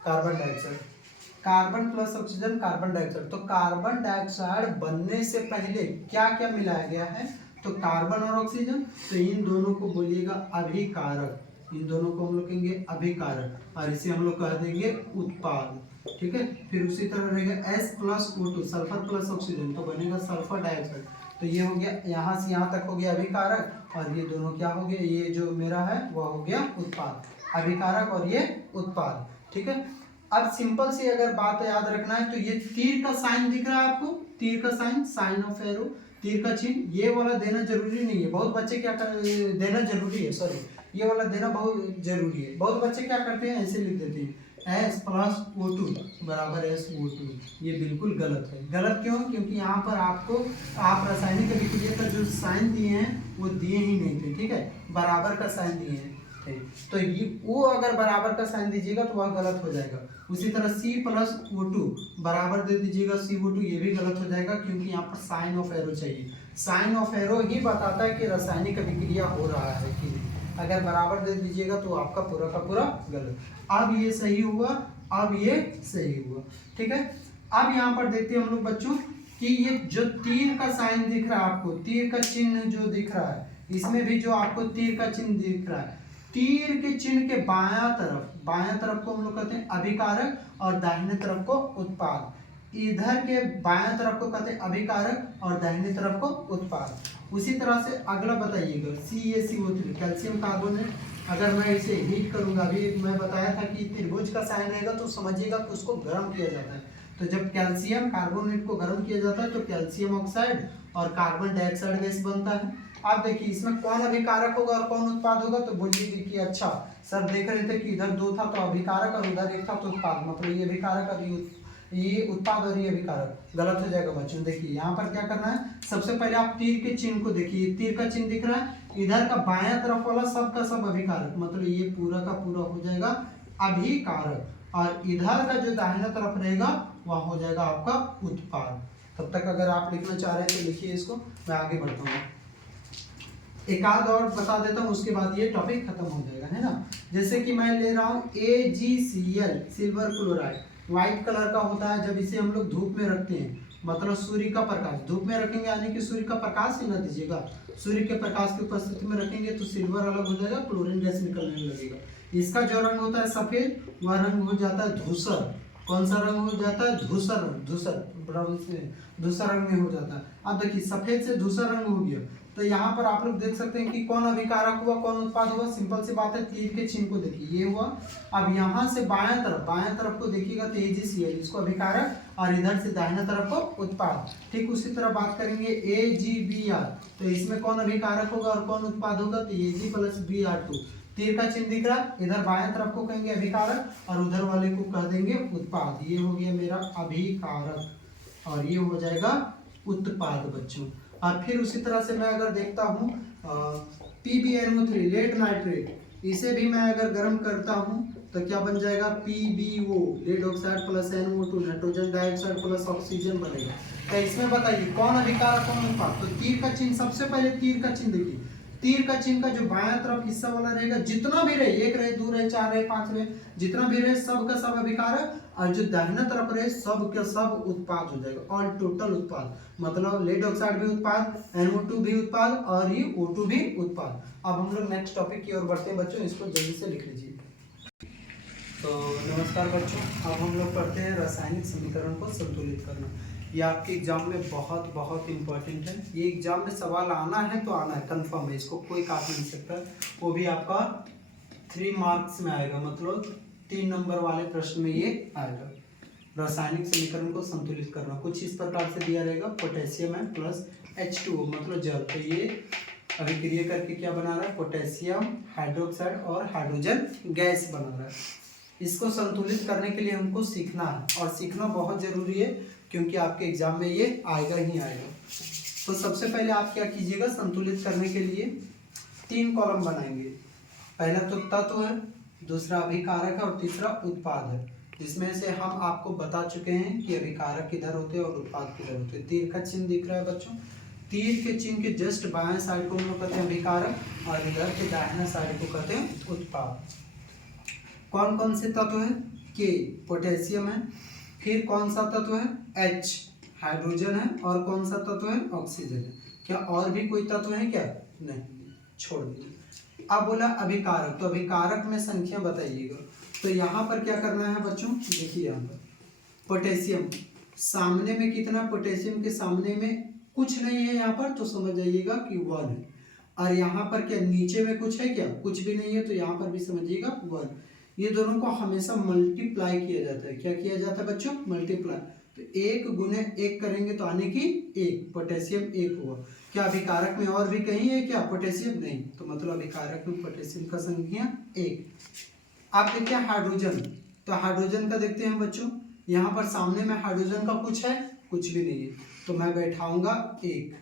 carbon dioxide, carbon plus oxygen carbon dioxide. तो कार्बन डाइऑक्साइड बनने से पहले क्या क्या मिलाया गया है, तो कार्बन और ऑक्सीजन, तो इन दोनों को बोलिएगा अभिकारक, इन दोनों को हम लोग कहेंगे अभिकारक, और इसे हम लोग कह देंगे उत्पाद, ठीक है। फिर उसी तरह रहेगा S plus O2 sulphur plus oxygen, तो बनेगा सल्फर डाइऑक्साइड। तो ये हो गया, यहाँ से यहाँ तक हो गया अभिकारक, और ये दोनों क्या हो गया, ये जो मेरा है वह हो गया उत्पाद, अभिकारक और ये उत्पाद, ठीक है। अब सिंपल सी अगर बात याद रखना है, तो ये तीर का साइन दिख रहा है आपको, तीर का साइन, साइन ऑफ एरो, तीर का चिन्ह, ये वाला देना जरूरी नहीं है, बहुत बच्चे क्या कर देना जरूरी है, सॉरी ये वाला देना बहुत जरूरी है। बहुत बच्चे क्या करते हैं, ऐसे लिख देते हैं S प्लस O2 बराबर SO2, ये बिल्कुल गलत है। गलत क्यों, क्योंकि यहाँ पर आपको आप रासायनिक अभिक्रिया का जो साइन दिए हैं वो दिए ही नहीं थे, ठीक है, बराबर का साइन दिए हैं, तो ये वो अगर बराबर का साइन दीजिएगा तो वह गलत हो जाएगा। उसी तरह C प्लस O2 बराबर दे दीजिएगा CO2, ये भी गलत हो जाएगा, क्योंकि यहाँ पर साइन ऑफ एरो चाहिए। साइन ऑफ एरो ही बताता है कि रासायनिक अभिक्रिया हो रहा है कि नहीं, अगर बराबर दे दीजिएगा तो आपका पूरा का पूरा गलत। अब ये सही हुआ, अब ये सही हुआ, ठीक है। अब यहाँ पर देखते हैं हम लोग बच्चों कि ये जो तीर का साइन दिख रहा है आपको, तीर का चिन्ह जो दिख रहा है, इसमें भी जो आपको तीर का चिन्ह दिख रहा है, तीर के चिन्ह के बायां तरफ को हम लोग कहते हैं अभिकारक, और दाहिने तरफ को उत्पाद। इधर के बायां तरफ को कहते हैं अभिकारक और दाहिने तरफ को उत्पाद। उसी तरह से अगला बताइएगा CaCO3 कैल्शियम कार्बोनेट, अगर मैं इसे हीट करूंगा, अभी मैं बताया था कि त्रिभुज का साइन रहेगा तो समझिएगा कि उसको गर्म किया जाता है। तो जब कैल्शियम कार्बोनेट को गर्म किया जाता है तो कैल्शियम ऑक्साइड और कार्बन डाइऑक्साइड गैस बनता है। आप देखिए इसमें कौन अभिकारक होगा और कौन उत्पाद होगा, तो बोलिए कि अच्छा सर देख रहे थे कि इधर दो था तो अभिकारक और उधर एक था तो उत्पाद, मतलब ये अभिकारक और ये उत्पाद और ये अभिकारक, गलत हो जाएगा बच्चों। देखिए यहाँ पर क्या करना है, सबसे पहले आप तीर के चिन्ह को देखिए, तीर का चिन्ह दिख रहा है, इधर का बायां तरफ वाला सब का सब अभिकारक, मतलब ये पूरा का पूरा हो जाएगा अभिकारक, और इधर का जो दाहिना तरफ रहेगा वह हो जाएगा आपका उत्पाद। तब तक अगर आप लिखना चाह रहे हैं तो लिखिए इसको, मैं आगे बढ़ता हूँ। एक आध और बता देता हूँ, उसके बाद ये टॉपिक खत्म हो जाएगा, है ना। जैसे कि मैं ले रहा हूँ AgCl silver chloride, white colour का होता है। जब इसे हम लोग धूप में रखते हैं, मतलब सूर्य का प्रकाश, धूप में रखेंगे यानी कि सूर्य का प्रकाश ही ना दीजिएगा, सूर्य के प्रकाश की उपस्थिति में रखेंगे तो सिल्वर अलग हो जाएगा, क्लोरीन गैस निकलने लगेगा। इसका जो रंग होता है सफेद, वह रंग हो जाता है धूसर। कौन सा रंग हो जाता है, धूसर, धूसर ब्राउन से धूसर रंग में हो जाता है। अब देखिए सफेद से धूसर रंग हो गया, तो यहाँ पर आप लोग देख सकते हैं कि कौन अभिकारक हुआ, कौन उत्पाद हुआ। सिंपल सी बात है, तीर के चिन्ह को देखिए, ये हुआ। अब यहाँ से बाएं तरफ को देखिएगा तो AgCl, इसको अभिकारक, और इधर से दाहिने तरफ को उत्पाद। ठीक उसी तरह बात करेंगे AgBr, तो इसमें कौन अभिकारक होगा और कौन उत्पाद होगा, तो Ag + Br2। तीर का चिन्ह दिख रहा है, इधर बाएं तरफ को कहेंगे अभिकारक और उधर वाले को कह देंगे उत्पाद। ये हो गया मेरा अभिकारक और ये हो जाएगा उत्पाद बच्चों। और फिर उसी तरह से मैं अगर देखता हूँ PbNO3 लेड नाइट्रेट, इसे भी मैं अगर गर्म करता हूँ तो क्या बन जाएगा, PbO lead oxide + NO2 nitrogen dioxide + oxygen बनेगा। तो इसमें बताइए कौन अभिकारक कौन उत्पाद। तो तीर का चिन्ह, सबसे पहले तीर का चिन्ह देखिए, तीर का चिन्ह का जो बाएं तरफ हिस्सा वाला रहेगा, जितना भी रहे, 1 रहे, 2 रहे, 4 रहे, 5 रहे, जितना भी रहे सब का सब अभिकारक, और जो दाहिना तरफ रहे सब के सब उत्पाद हो जाएगा, ऑल टोटल उत्पाद। मतलब लेड ऑक्साइड भी उत्पाद, NO2 भी उत्पाद और ये O2 भी उत्पाद। अब हम लोग नेक्स्ट टॉपिक की ओर बढ़ते हैं बच्चों, इसको जल्दी से लिख लीजिए। तो नमस्कार बच्चों, अब हम लोग पढ़ते हैं रासायनिक समीकरण को संतुलित करना। ये आपके एग्जाम में बहुत बहुत इंपॉर्टेंट है। ये एग्जाम में सवाल आना है तो आना है, कंफर्म है, इसको कोई काट नहीं सकता। वो भी आपका 3 मार्क्स में आएगा, मतलब 3 नंबर वाले प्रश्न में ये आएगा। रासायनिक समीकरण को संतुलित करना कुछ इस प्रकार से दिया रहेगा, पोटेशियम है प्लस H2O मतलब जल। तो ये अभिक्रिया करके क्या बना रहा है, पोटेशियम हाइड्रोक्साइड और हाइड्रोजन गैस बना रहा है। इसको संतुलित करने के लिए हमको सीखना है, और सीखना बहुत जरूरी है क्योंकि आपके एग्जाम में ये आएगा ही आएगा। तो सबसे पहले आप क्या कीजिएगा, संतुलित करने के लिए 3 कॉलम बनाएंगे। पहला तो तत्व है, दूसरा अभिकारक है और तीसरा उत्पाद है, जिसमें से हम आपको बता चुके हैं कि अभिकारक किधर होते हैं और उत्पाद किधर होते हैं। तीर का चिन्ह दिख रहा है बच्चों, तीर के चिन्ह के जस्ट बाएं साइड को हम लोग कहते हैं अभिकारक और इधर के दाहिना साइड को कहते हैं उत्पाद। कौन कौन से तत्व है, K पोटेशियम है, फिर कौन सा तत्व है, H हाइड्रोजन है, और कौन सा तत्व है, ऑक्सीजन है। क्या और भी कोई तत्व है क्या, नहीं, छोड़ दीजिए। अब बोला अभिकारक, तो अभिकारक में संख्या बताइएगा। तो यहाँ पर क्या करना है बच्चों, देखिए यहाँ पर पोटेशियम सामने में कितना, पोटेशियम के सामने में कुछ नहीं है यहाँ पर, तो समझ जाइएगा कि 1 है। और यहाँ पर क्या नीचे में कुछ है क्या, कुछ भी नहीं है, तो यहाँ पर भी समझिएगा 1। ये दोनों को हमेशा मल्टीप्लाई किया जाता है। क्या किया जाता है बच्चों, मल्टीप्लाई। तो 1 × 1 करेंगे तो आने की 1, पोटेशियम 1 हुआ। क्या अभिकारक में और भी कहीं है क्या पोटेशियम, नहीं, तो मतलब अभिकारक में पोटेशियम का संख्या 1। आप देखिए हाइड्रोजन, तो हाइड्रोजन का देखते हैं बच्चों, यहाँ पर सामने में हाइड्रोजन का कुछ है, कुछ भी नहीं है, तो मैं बैठाऊंगा 1।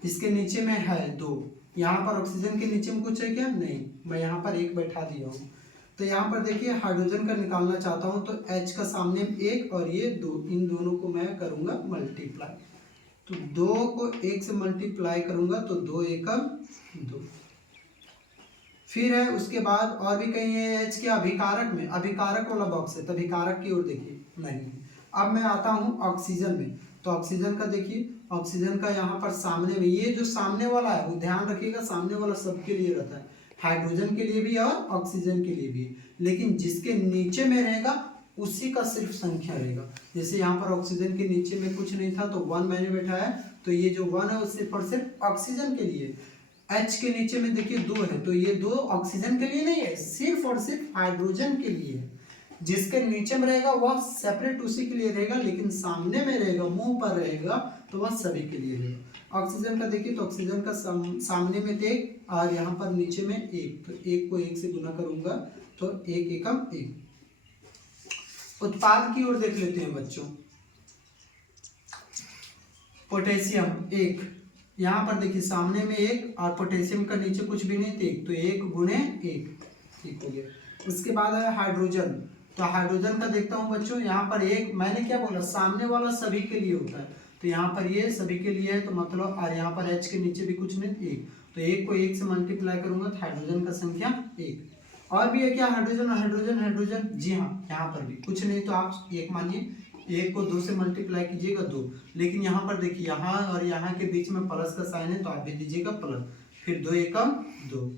इसके नीचे में है 2, यहाँ पर ऑक्सीजन के नीचे में कुछ है क्या, नहीं, मैं यहाँ पर 1 बैठा दिया हूँ। तो यहाँ पर देखिए हाइड्रोजन का निकालना चाहता हूँ, तो H का सामने 1 और ये 2, इन दोनों को मैं करूँगा मल्टीप्लाई। तो 2 को 1 से मल्टीप्लाई करूँगा तो 2 एकम 2। फिर है उसके बाद और भी कहीं है H के अभिकारक में, अभिकारक वाला बॉक्स है, तो अभिकारक की ओर देखिए, नहीं। अब मैं आता हूँ ऑक्सीजन में, तो ऑक्सीजन का देखिए, ऑक्सीजन का यहाँ पर सामने में, ये जो सामने वाला है वो ध्यान रखिएगा, सामने वाला सबके लिए रहता है, हाइड्रोजन के लिए भी और ऑक्सीजन के लिए भी, लेकिन जिसके नीचे में रहेगा उसी का सिर्फ संख्या रहेगा। जैसे यहाँ पर ऑक्सीजन के नीचे में कुछ नहीं था तो 1 मैंने बैठाया, तो ये जो 1 है वो सिर्फ और सिर्फ ऑक्सीजन के लिए। H के नीचे में देखिए 2 है, तो ये 2 ऑक्सीजन के लिए नहीं है, सिर्फ और सिर्फ हाइड्रोजन के लिए है। जिसके नीचे में रहेगा वह सेपरेट उसी के लिए रहेगा, लेकिन सामने में रहेगा, मुंह पर रहेगा, तो वह सभी के लिए रहेगा। ऑक्सीजन का देखिए, तो ऑक्सीजन का सामने में 1 और यहाँ पर नीचे में 1, तो 1 को 1 से गुना करूंगा तो 1 एकम 1। उत्पाद की ओर देख लेते हैं बच्चों, पोटेशियम 1, यहाँ पर देखिए सामने में 1 और पोटेशियम का नीचे कुछ भी नहीं थे, तो 1 × 1, ठीक हो गया। उसके बाद है हाइड्रोजन, तो हाइड्रोजन का देखता हूँ बच्चों, यहाँ पर 1, मैंने क्या बोला, सामने वाला सभी के लिए होता है, तो यहाँ पर ये सभी के लिए है, तो मतलब, और यहाँ पर H के नीचे भी कुछ नहीं, 1, तो 1 को 1 से मल्टीप्लाई करूंगा तो हाइड्रोजन का संख्या 1। और भी है क्या, हाइड्रोजन हाइड्रोजन हाइड्रोजन, जी हाँ, यहाँ पर भी कुछ नहीं, तो आप 1 मानिए, 1 को 2 से मल्टीप्लाई कीजिएगा 2, लेकिन यहाँ पर देखिए यहाँ और यहाँ के बीच में प्लस का साइन है, तो आप भी दीजिएगा प्लस, फिर 2 एकम 2।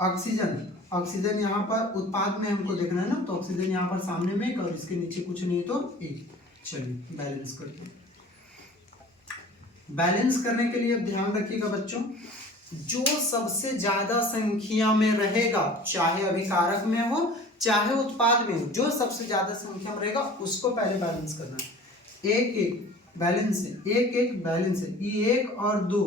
ऑक्सीजन, ऑक्सीजन यहाँ पर उत्पाद में हमको देखना है ना, तो ऑक्सीजन यहाँ पर सामने में 1 और इसके नीचे कुछ नहीं तो 1। चलिए बैलेंस करते हैं, बैलेंस करने के लिए ध्यान रखिएगा बच्चों, जो सबसे ज्यादा संख्या में रहेगा, चाहे अभिकारक में हो चाहे उत्पाद में हो, जो सबसे ज्यादा संख्या में रहेगा उसको पहले बैलेंस करना है। एक एक बैलेंस है, एक एक बैलेंस है, ये 1 और 2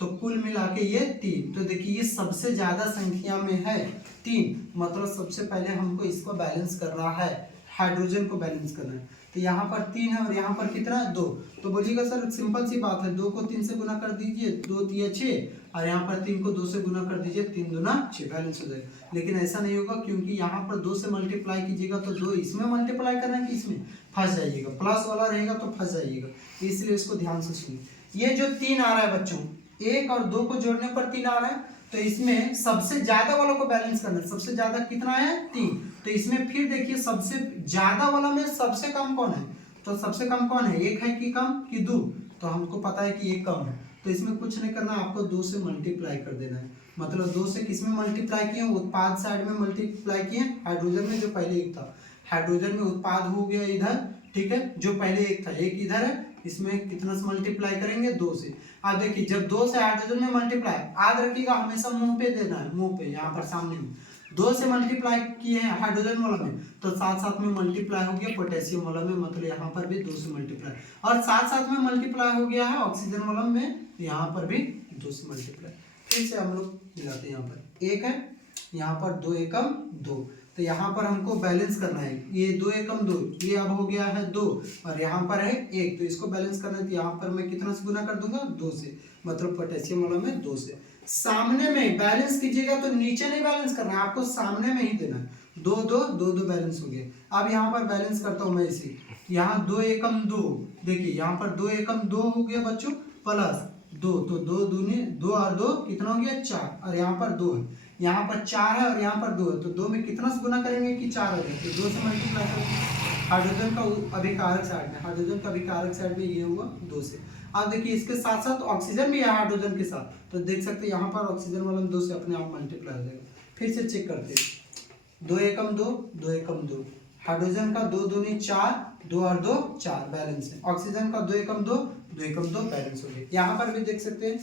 तो कुल मिला के ये 3। तो देखिए ये सबसे ज्यादा संख्या में है 3, मतलब सबसे पहले हमको इसको बैलेंस करना है, हाइड्रोजन को बैलेंस करना है। तो यहाँ पर 3 है और यहाँ पर कितना है 2। तो बोलिएगा सर सिंपल सी बात है, 2 को 3 से गुना कर दीजिए, 2 3 6 और यहाँ पर 3 को 2 से गुना कर दीजिए, 3 दूना 6 बैलेंस हो जाएगा। लेकिन ऐसा नहीं होगा, क्योंकि यहाँ पर 2 से मल्टीप्लाई कीजिएगा तो 2 इसमें मल्टीप्लाई करना है कि इसमें, फंस जाइएगा, प्लस वाला रहेगा तो फंस जाइएगा, इसलिए इसको ध्यान से सुनिए। ये जो 3 आ रहा है बच्चों, 1 और 2 को जोड़ने पर 3 आ रहा है, तो इसमें सबसे ज्यादा वालों को बैलेंस करना है। सबसे ज्यादा कितना है 3, तो इसमें फिर देखिए सबसे ज्यादा वाला में सबसे कम कौन है, तो सबसे कम कौन है, 1 है कि कम कि 2, तो हमको पता है कि 1 कम है, तो इसमें कुछ नहीं करना, आपको 2 से मल्टीप्लाई कर देना है। मतलब 2 से किस में मल्टीप्लाई किए, उत्पाद साइड में मल्टीप्लाई किए, हाइड्रोजन में जो पहले 1 था, हाइड्रोजन में उत्पाद हो गया इधर, ठीक है, जो पहले 1 था 1 इधर है, इसमें कितना से मल्टीप्लाई करेंगे 2 से। अब देखिए जब 2 से हाइड्रोजन में मल्टीप्लाई, याद रखिएगा हमेशा मुंह पे देना है, मुंह पे, यहाँ पर सामने में 2 से मल्टीप्लाई किए हैं हाइड्रोजन वाला में, तो साथ साथ में मल्टीप्लाई हो गया पोटेशियम वाला में, मतलब यहाँ पर भी 2 से मल्टीप्लाई, और साथ साथ में मल्टीप्लाई हो गया है ऑक्सीजन वाला में, यहाँ पर भी 2 से मल्टीप्लाई। फिर से हम लोग मिलाते हैं, यहाँ पर 1 है, यहाँ पर 2 एकम 2, तो यहाँ पर हमको बैलेंस करना है, ये 2 एकम 2, ये अब हो गया है 2 और यहाँ पर है 1, तो इसको बैलेंस करना है, तो यहाँ पर मैं कितना से गुना कर दूंगा 2 से, मतलब पोटेशियम वाला में 2 से। सामने में बैलेंस कीजिएगा तो नीचे नहीं बैलेंस करना है, आपको सामने में ही देना है, 2 2 2 2 बैलेंस हो गया। अब यहाँ पर बैलेंस करता हूँ मैं इसे, यहाँ 2 एकम 2, देखिए यहाँ पर 2 एकम 2 हो गया बच्चों, प्लस 2, तो 2 दूनी 2 और 2 कितना हो गया 4, और यहाँ पर 2 है, यहाँ पर 4 है और यहाँ पर 2 है, तो 2 में कितना से गुना करेंगे कि 4 हो जाए, तो 2 से मल्टीप्लाई करेंगे। हाइड्रोजन का अभिकारक साइड में, हाइड्रोजन का अभिकारक साइड में ये हुआ 2 से। अब देखिए इसके साथ साथ ऑक्सीजन भी है हाइड्रोजन के साथ, तो देख सकते हैं यहाँ पर ऑक्सीजन वाला 2 से अपने आप मल्टीप्लाई हो जाएगा। फिर से चेक करते हैं, 2 एकम 2 2 एकम 2, हाइड्रोजन का 2 दूनी 4, 2 और 2 4 बैलेंस है, ऑक्सीजन का 2 एकम 2 2 एकम 2 बैलेंस हो गया। यहाँ पर भी देख सकते हैं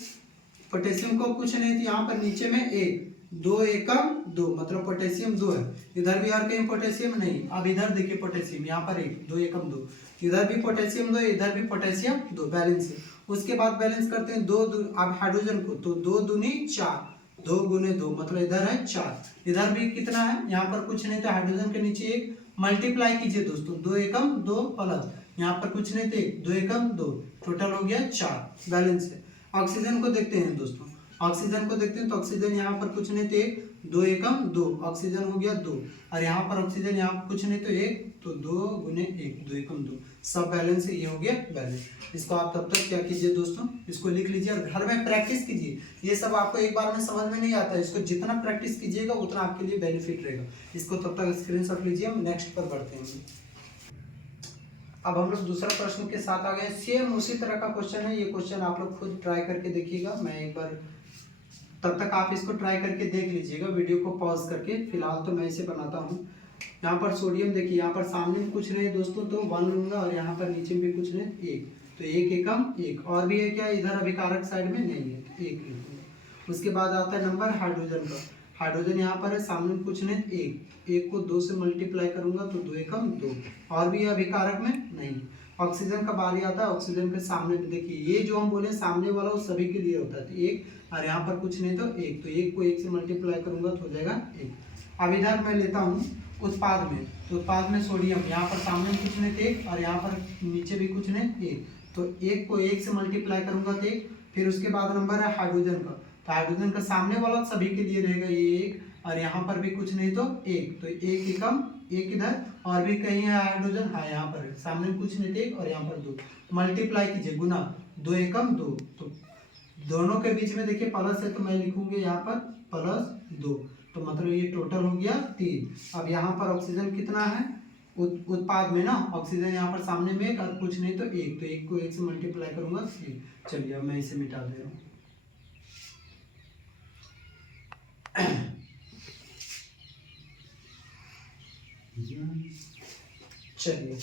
पोटेशियम को कुछ नहीं थी, यहाँ पर नीचे में 1 2 एकम 2, मतलब पोटेशियम 2 है, इधर भी और कहीं पोटेशियम नहीं। अब इधर देखिए पोटेशियम, यहाँ पर 1 2 एकम 2, इधर भी पोटेशियम 2, इधर भी पोटेशियम 2, बैलेंस है। उसके बाद बैलेंस करते हैं 2 अब हाइड्रोजन को, तो 2 दूनी 4, 2 गुने 2, मतलब इधर है 4, इधर भी कितना है, यहाँ पर कुछ नहीं था, हाइड्रोजन के नीचे 1 मल्टीप्लाई कीजिए दोस्तों, 2 एकम 2 प्लस यहाँ पर कुछ नहीं थे 2 एकम 2, टोटल हो गया 4, बैलेंस है। ऑक्सीजन को देखते हैं दोस्तों, ऑक्सीजन को देखते हैं, तो ऑक्सीजन यहाँ पर कुछ नहीं थे 2 एकम 2, ऑक्सीजन हो गया 2, और यहाँ पर ऑक्सीजन यहाँ पर कुछ नहीं तो 1, तो 2 गुने 1 2 एकम 2, सब बैलेंस है, ये हो गया बैलेंस। इसको आप तब तक क्या कीजिए दोस्तों, इसको लिख लीजिए और घर में प्रैक्टिस कीजिए, ये सब आपको एक बार में समझ में नहीं आता है, इसको जितना प्रैक्टिस कीजिएगा उतना आपके लिए बेनिफिट रहेगा। इसको तब तक स्क्रीनशॉट लीजिए, हम नेक्स्ट पर बढ़ते हैं। अब हम लोग दूसरा प्रश्न के साथ आ गए, सेम उसी तरह का क्वेश्चन है, ये क्वेश्चन आप लोग खुद ट्राई करके देखिएगा, मैं एक बार, तब तक आप इसको ट्राई करके देख लीजिएगा वीडियो को पॉज करके, फिलहाल तो मैं इसे बनाता हूँ। यहाँ पर सोडियम देखिए, यहाँ पर सामने में कुछ नहीं दोस्तों, तो 1 लूंगा, और यहाँ पर नीचे भी कुछ नहीं 1, तो 1 एकम 1, और भी है क्या, इधर अभिकारक साइड में नहीं है, 1 लिखूंगा। उसके बाद आता है नंबर हाइड्रोजन का, हाइड्रोजन यहाँ पर है, सामने में कुछ नहीं 1 को 2 से मल्टीप्लाई करूंगा तो 2 एकम 2, और भी अभिकारक में नहीं। ऑक्सीजन का बारी आता है, ऑक्सीजन के सामने में देखिए, ये जो हम बोले सामने वाला वो सभी के लिए होता है, तो 1, और यहाँ पर कुछ नहीं तो 1, तो 1 को 1 से मल्टीप्लाई करूंगा तो हो जाएगा 1। अब इधर मैं लेता हूँ उत्पाद में, तो उत्पाद में सोडियम, यहाँ पर सामने में कुछ नहीं 1, और यहाँ पर नीचे भी कुछ नहीं 1, तो 1 को 1 से मल्टीप्लाई करूंगा तो 1। फिर उसके बाद नंबर है हाइड्रोजन का, तो हाइड्रोजन का सामने वाला सभी के लिए रहेगा ये 1, और यहाँ पर भी कुछ नहीं तो 1, तो 1 एकम 1 इधर, और भी कहीं है हाइड्रोजन, हाँ यहाँ पर है, सामने कुछ नहीं थे 1 और यहाँ पर 2, मल्टीप्लाई कीजिए गुना 2 एकम 2, तो दोनों के बीच में देखिए प्लस है, तो मैं लिखूंगी यहाँ पर +2, तो मतलब ये टोटल हो गया 3। अब यहाँ पर ऑक्सीजन कितना है उत्पाद में ना, ऑक्सीजन यहाँ पर सामने में 1 और कुछ नहीं तो 1, तो 1 को 1 से मल्टीप्लाई करूंगा 1। चलिए अब मैं इसे मिटा दे रहा हूँ। चलिए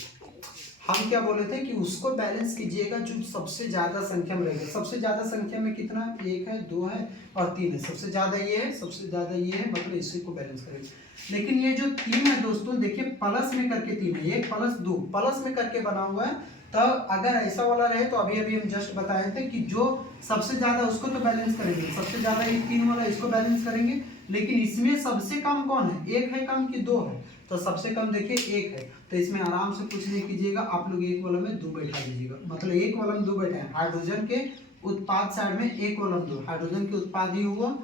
हम क्या बोले थे कि उसको बैलेंस कीजिएगा जो सबसे ज्यादा संख्या में रहेगा। सबसे ज्यादा संख्या में कितना, 1 है, 2 है और 3 है। सबसे ज्यादा ये है, सबसे ज्यादा ये है, मतलब इसी को बैलेंस करेंगे। लेकिन ये जो 3 है दोस्तों, देखिए प्लस में करके 3 है, 1 प्लस 2 प्लस में करके बना हुआ है। तब अगर ऐसा वाला रहे तो अभी अभी हम जस्ट बताए थे कि जो सबसे ज्यादा उसको तो बैलेंस करेंगे, सबसे ज्यादा ये 3 वाला इसको बैलेंस करेंगे। लेकिन इसमें सबसे कम कौन है, 1 है कम कि 2 है, तो सबसे कम देखिए 1 है। तो इसमें आराम से कुछ नहीं कीजिएगा, आप लोग 1 कॉलम में 2 बैठा दीजिएगा, मतलब 1 कॉलम 2 बैठाए। हाइड्रोजन के उत्पाद साइड में 1 कॉलम 2, हाइड्रोजन के उत्पाद ही हुआ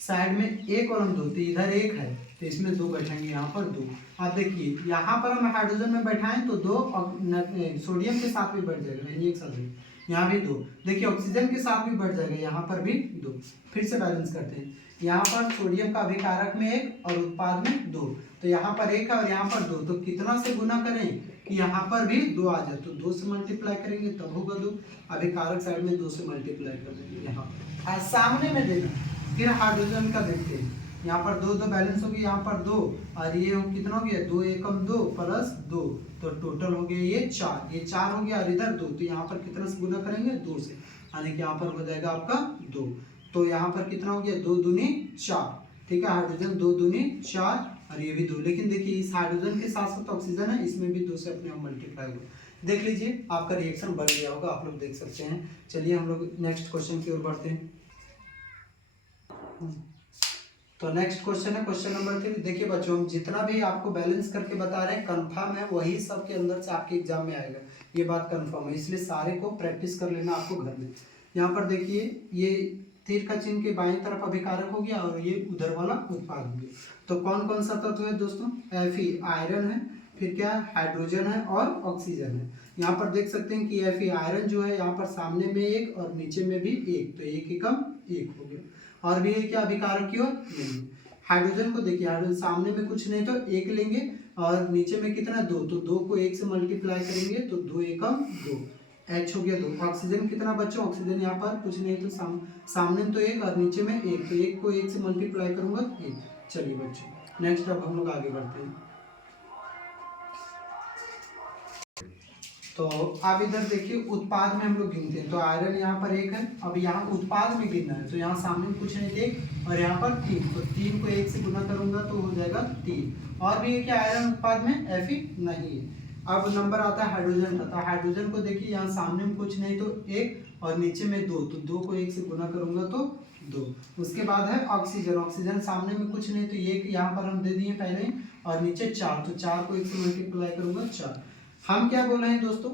साइड में 1 कॉलम 2, तो इधर 1 है तो इसमें 2 बैठेंगे, यहाँ पर 2। अब देखिए यहाँ पर हम हाइड्रोजन में बैठाएं तो 2 और सोडियम के साथ भी बढ़ जाएगा, एक साथ यहाँ भी 2। देखिए ऑक्सीजन के साथ भी बढ़ जाएगा, यहाँ पर भी 2। फिर से बैलेंस करते हैं, यहाँ पर सोडियम का अभिकारक में 1 और उत्पाद में 2, तो यहाँ पर 1 है और यहाँ पर 2, तो कितना से गुना करें कि यहाँ पर भी 2 आ जाए, तो 2 से मल्टीप्लाई करेंगे तब होगा 2। अभिकारक साइड में 2 से मल्टीप्लाई कर देंगे, यहाँ सामने में देना। फिर हाइड्रोजन का देखते हैं, यहाँ पर 2 2 बैलेंस हो गया, यहाँ पर 2 और ये कितना हो गया, 2 एकम 2 प्लस 2, तो टोटल हो गया ये 4, ये 4 हो गया और इधर 2, तो यहाँ पर कितना से गुना करेंगे, 2 से, यानी कि यहाँ पर हो जाएगा आपका 2। तो यहाँ पर कितना हो गया, 2 दूनी 4, ठीक है, हाइड्रोजन 2 दूनी 4 और ये भी 2। लेकिन देखिए इस हाइड्रोजन के साथ साथ ऑक्सीजन है, इसमें भी 2 से अपने आप मल्टीप्लाई होगा। देख लीजिए आपका रिएक्शन बढ़ गया होगा, आप लोग देख सकते हैं। चलिए हम लोग नेक्स्ट क्वेश्चन की ओर बढ़ते हैं। तो नेक्स्ट क्वेश्चन है क्वेश्चन नंबर 3। देखिए बच्चों, हम जितना भी आपको बैलेंस करके बता रहे हैं कंफर्म है, वही सब के अंदर से आपके एग्जाम में आएगा, ये बात कंफर्म है, इसलिए सारे को प्रैक्टिस कर लेना आपको घर में। यहाँ पर देखिए ये तीर का चिन्ह के बाएं तरफ अभिकारक हो गया और ये उधर वाला उत्पाद हो गया। तो कौन कौन सा तत्व है दोस्तों, Fe आयरन है, फिर क्या हाइड्रोजन है और ऑक्सीजन है। यहाँ पर देख सकते हैं कि Fe आयरन जो है यहाँ पर सामने में 1 और नीचे में भी 1, तो 1 एकम 1 हो गया। और भी है क्या अभिकारक की ओर नहीं। हाइड्रोजन को देखिए, हाइड्रोजन सामने में कुछ नहीं तो 1 लेंगे और नीचे में कितना 2, तो 2 को 1 से मल्टीप्लाई करेंगे तो 2 एकम 2, H हो गया 2। ऑक्सीजन कितना बच्चों, ऑक्सीजन यहाँ पर कुछ नहीं तो सामने में तो 1 और नीचे में 1, तो 1 को 1 से मल्टीप्लाई करूंगा 1। चलिए बच्चों नेक्स्ट अब हम लोग आगे बढ़ते हैं। तो अब इधर देखिए उत्पाद में हम लोग गिनते हैं, तो आयरन यहाँ पर 1 है, अब यहाँ उत्पाद में गिनना है, तो यहाँ सामने में कुछ नहीं 1 और यहाँ पर 3, तो 3 को 1 से गुना करूंगा तो हो जाएगा 3। और भी है कि आयरन उत्पाद में Fe नहीं है। अब नंबर आता है हाइड्रोजन का, तो हाइड्रोजन को देखिए यहाँ सामने में कुछ नहीं तो 1 और नीचे में 2, तो 2 को 1 से गुना करूंगा तो 2। उसके बाद है ऑक्सीजन, ऑक्सीजन सामने में कुछ नहीं तो 1 यहाँ पर हम दे दिए पहले और नीचे 4, तो 4 को 1 से मल्टीप्लाई करूंगा 4। हम क्या बोल रहे हैं दोस्तों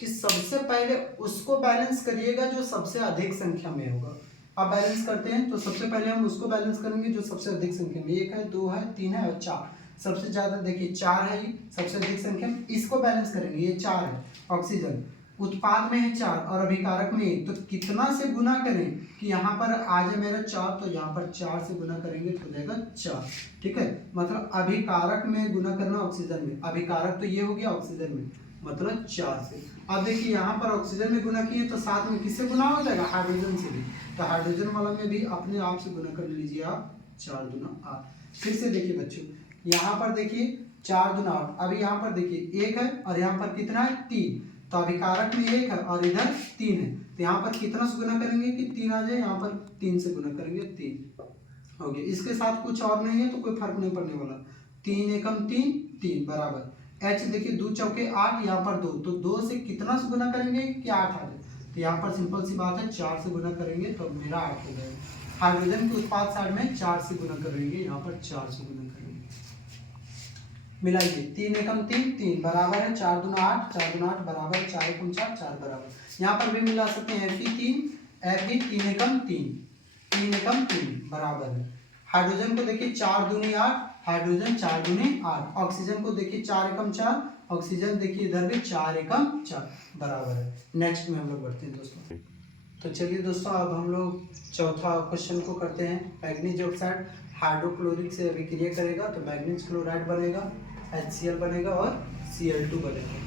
कि सबसे पहले उसको बैलेंस करिएगा जो सबसे अधिक संख्या में होगा। अब बैलेंस करते हैं, तो सबसे पहले हम उसको बैलेंस करेंगे जो सबसे अधिक संख्या में, 1 है, 2 है, 3 है और 4। सबसे ज्यादा देखिए 4 है, ये सबसे अधिक संख्या में, इसको बैलेंस करेंगे, ये 4 है। ऑक्सीजन उत्पाद में है 4 और अभिकारक में 1, तो कितना से गुना करें कि यहाँ पर आ जाए मेरा 4, तो यहाँ पर 4 से गुना करेंगे तो हो जाएगा 4, ठीक है। मतलब अभिकारक में गुना करना ऑक्सीजन में, अभिकारक तो ये हो गया ऑक्सीजन में, मतलब 4 से। अब देखिए यहाँ पर ऑक्सीजन में गुना किए तो साथ में किससे गुना हो जाएगा, हाइड्रोजन से भी, तो हाइड्रोजन वाला में भी अपने आप से गुना कर लीजिए आप, 4 दूना 8। फिर से देखिए बच्चों, यहाँ पर देखिए 4 दूना 8, अभी यहाँ पर देखिए 1 है और यहाँ पर कितना है 3, तो अभिकारक में 1 है और इधर 3 है, तो यहाँ पर कितना से गुना करेंगे कि 3 आ जाए, यहाँ पर 3 से गुना करेंगे 3 हो गया। इसके साथ कुछ और नहीं है तो कोई फर्क नहीं पड़ने वाला, 3 एकम 3, 3 बराबर H देखिए 2 चौके 8, यहाँ पर 2, तो 2 से कितना से गुना करेंगे कि 8 आ जाए, तो यहाँ पर सिंपल सी बात है 4 से गुना करेंगे तो मेरा 8 हो जाएगा। हाइड्रोजन के उत्पाद साइड में 4 से गुना करेंगे, यहाँ पर 4 से गुना करेंगे, मिलाइए 3 एकम 3, 3 बराबर है 4 दूना 8, 4 दूना 8 बराबर 4 एकम 4, 4 बराबर। यहाँ पर भी मिला सकते हैं Fe 3 एकम 3, 3 एकम 3 बराबर है। हाइड्रोजन को देखिए 4 दूनी 8, हाइड्रोजन 4 दूनी 8। ऑक्सीजन को देखिए 4 एकम 4, ऑक्सीजन देखिए इधर भी 4 एकम 4 बराबर है। नेक्स्ट में हम लोग बढ़ते हैं दोस्तों। तो चलिए दोस्तों अब हम लोग चौथा क्वेश्चन को करते हैं। मैग्नीज ऑक्साइड हाइड्रोक्लोरिक से अभिक्रिया करेगा तो मैग्नीज क्लोराइड बनेगा, HCl बनेगा और Cl2 बनेगा।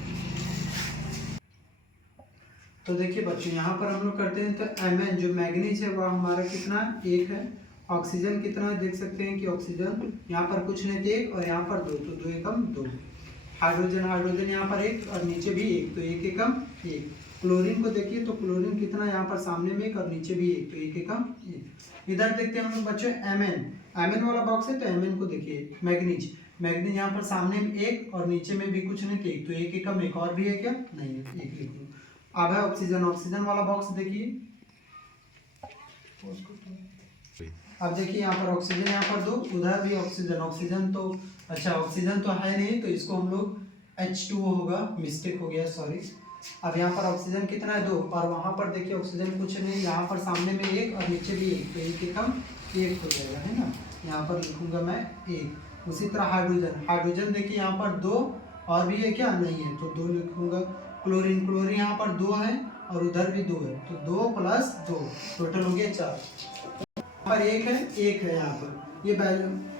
तो देखिए बच्चों यहाँ पर हम लोग करते हैं, तो Mn जो मैग्नीज है वह हमारा कितना 1 है, ऑक्सीजन कितना है देख सकते हैं कि ऑक्सीजन यहाँ पर कुछ नहीं 1 और यहाँ पर 2, तो 2 एकम 2। हाइड्रोजन हाइड्रोजन यहाँ पर एक और नीचे भी एक, तो एक एकम एक। क्लोरीन को देखिए तो क्लोरीन कितना यहाँ पर सामने में एक और नीचे भी एक, तो एक एकम एक। इधर देखते हैं हम लोग बच्चों Mn वाला बॉक्स है, तो Mn को देखिए। मैग्नीज मैग्नीज यहाँ पर सामने में एक और नीचे में भी कुछ नहीं, तो एक एकम एक। और भी है क्या? नहीं है, एक लिख लो। अब है ऑक्सीजन, ऑक्सीजन वाला बॉक्स देखिए। अब देखिए यहाँ पर ऑक्सीजन यहाँ पर दो, उधर भी ऑक्सीजन। ऑक्सीजन तो अच्छा ऑक्सीजन तो है नहीं, तो इसको हम लोग H2O होगा, मिस्टेक हो गया, सॉरी। अब यहाँ पर ऑक्सीजन कितना है? दो, और वहाँ पर देखिए ऑक्सीजन कुछ नहीं, यहाँ पर सामने में एक और नीचे भी एक, तो एक एकम एक हो जाएगा, है ना। यहाँ पर लिखूंगा मैं एक। उसी तरह हाइड्रोजन, हाइड्रोजन देखिए यहाँ पर दो, और भी है क्या? नहीं है, तो दो लिखूंगा। क्लोरीन, क्लोरीन यहाँ पर दो है और उधर भी दो है, तो 2 + 2 टोटल हो गया 4। पर एक है यहाँ पर। ये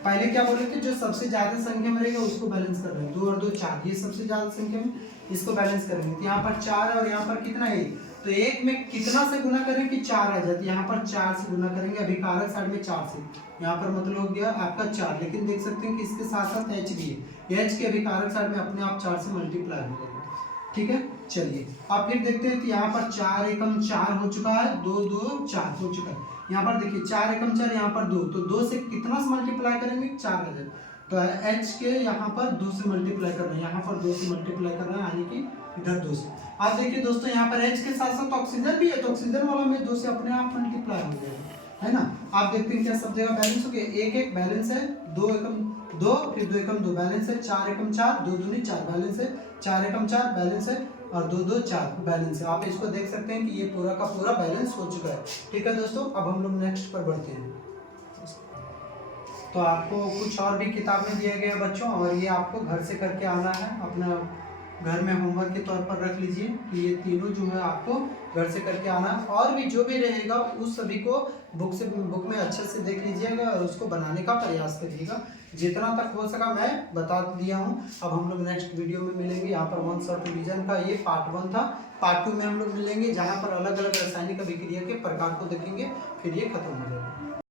पहले क्या बोले थे? जो सबसे ज्यादा संख्या में रहेगा उसको बैलेंस कर रहे हैं। 2 और 2 4, ये सबसे ज्यादा संख्या में, इसको बैलेंस करेंगे। तो यहाँ पर 4 है और यहाँ पर कितना है? 1। तो 1 में कितना से गुना करें कि 4 आ जाती है? यहाँ पर 4 से गुना करेंगे, अभिकारक साइड में 4 से। यहाँ पर मतलब हो गया आपका 4, लेकिन देख सकते हैं कि इसके साथ साथ H भी है। H के अभिकारक साइड में अपने आप 4 से मल्टीप्लाई हो जाएगा। ठीक है, चलिए अब फिर देखते हैं। तो यहाँ पर 4 एकम 4 हो चुका है, 2 2 4 हो चुका है। यहाँ पर देखिए 4 एकम 4, यहाँ पर 2, तो 2 से कितना से मल्टीप्लाई करेंगे? 4 आ जाए। तो H के यहाँ पर 2 से मल्टीप्लाई कर रहे हैं, यहाँ पर 2 से मल्टीप्लाई कर रहे हैं, यानी कि इधर 2 से। आप देखिए दोस्तों यहाँ पर H के साथ साथ ऑक्सीजन भी है, तो ऑक्सीजन वाला में 2 से अपने आप मल्टीप्लाई हो जाएगा, है ना। आप देखते हैं क्या सब जगह बैलेंस हो गया? एक एक बैलेंस है, 2 एकम 2, फिर 2 एकम 2 बैलेंस है, 4 एकम 4, 2 दूनी 4 बैलेंस है, 4 एकम 4 बैलेंस है, और 2 2 4 बैलेंस है। आप इसको देख सकते हैं कि ये पूरा का पूरा बैलेंस हो चुका है। ठीक है दोस्तों, अब हम लोग नेक्स्ट पर बढ़ते हैं। तो आपको कुछ और भी किताब में दिया गया बच्चों, और ये आपको घर से करके आना है, अपना घर में होमवर्क के तौर पर रख लीजिए कि ये तीनों जो है आपको घर से करके आना है। और भी जो भी रहेगा उस सभी को बुक में अच्छे से देख लीजिएगा और उसको बनाने का प्रयास करिएगा। जितना तक हो सका मैं बता दिया हूँ। अब हम लोग नेक्स्ट वीडियो में मिलेंगे। यहाँ पर 1 शॉर्ट रिवीजन का ये पार्ट 1 था। पार्ट 2 में हम लोग मिलेंगे, जहाँ पर अलग अलग रासायनिक अभिक्रिया के प्रकार को देखेंगे, फिर ये खत्म हो जाएगा।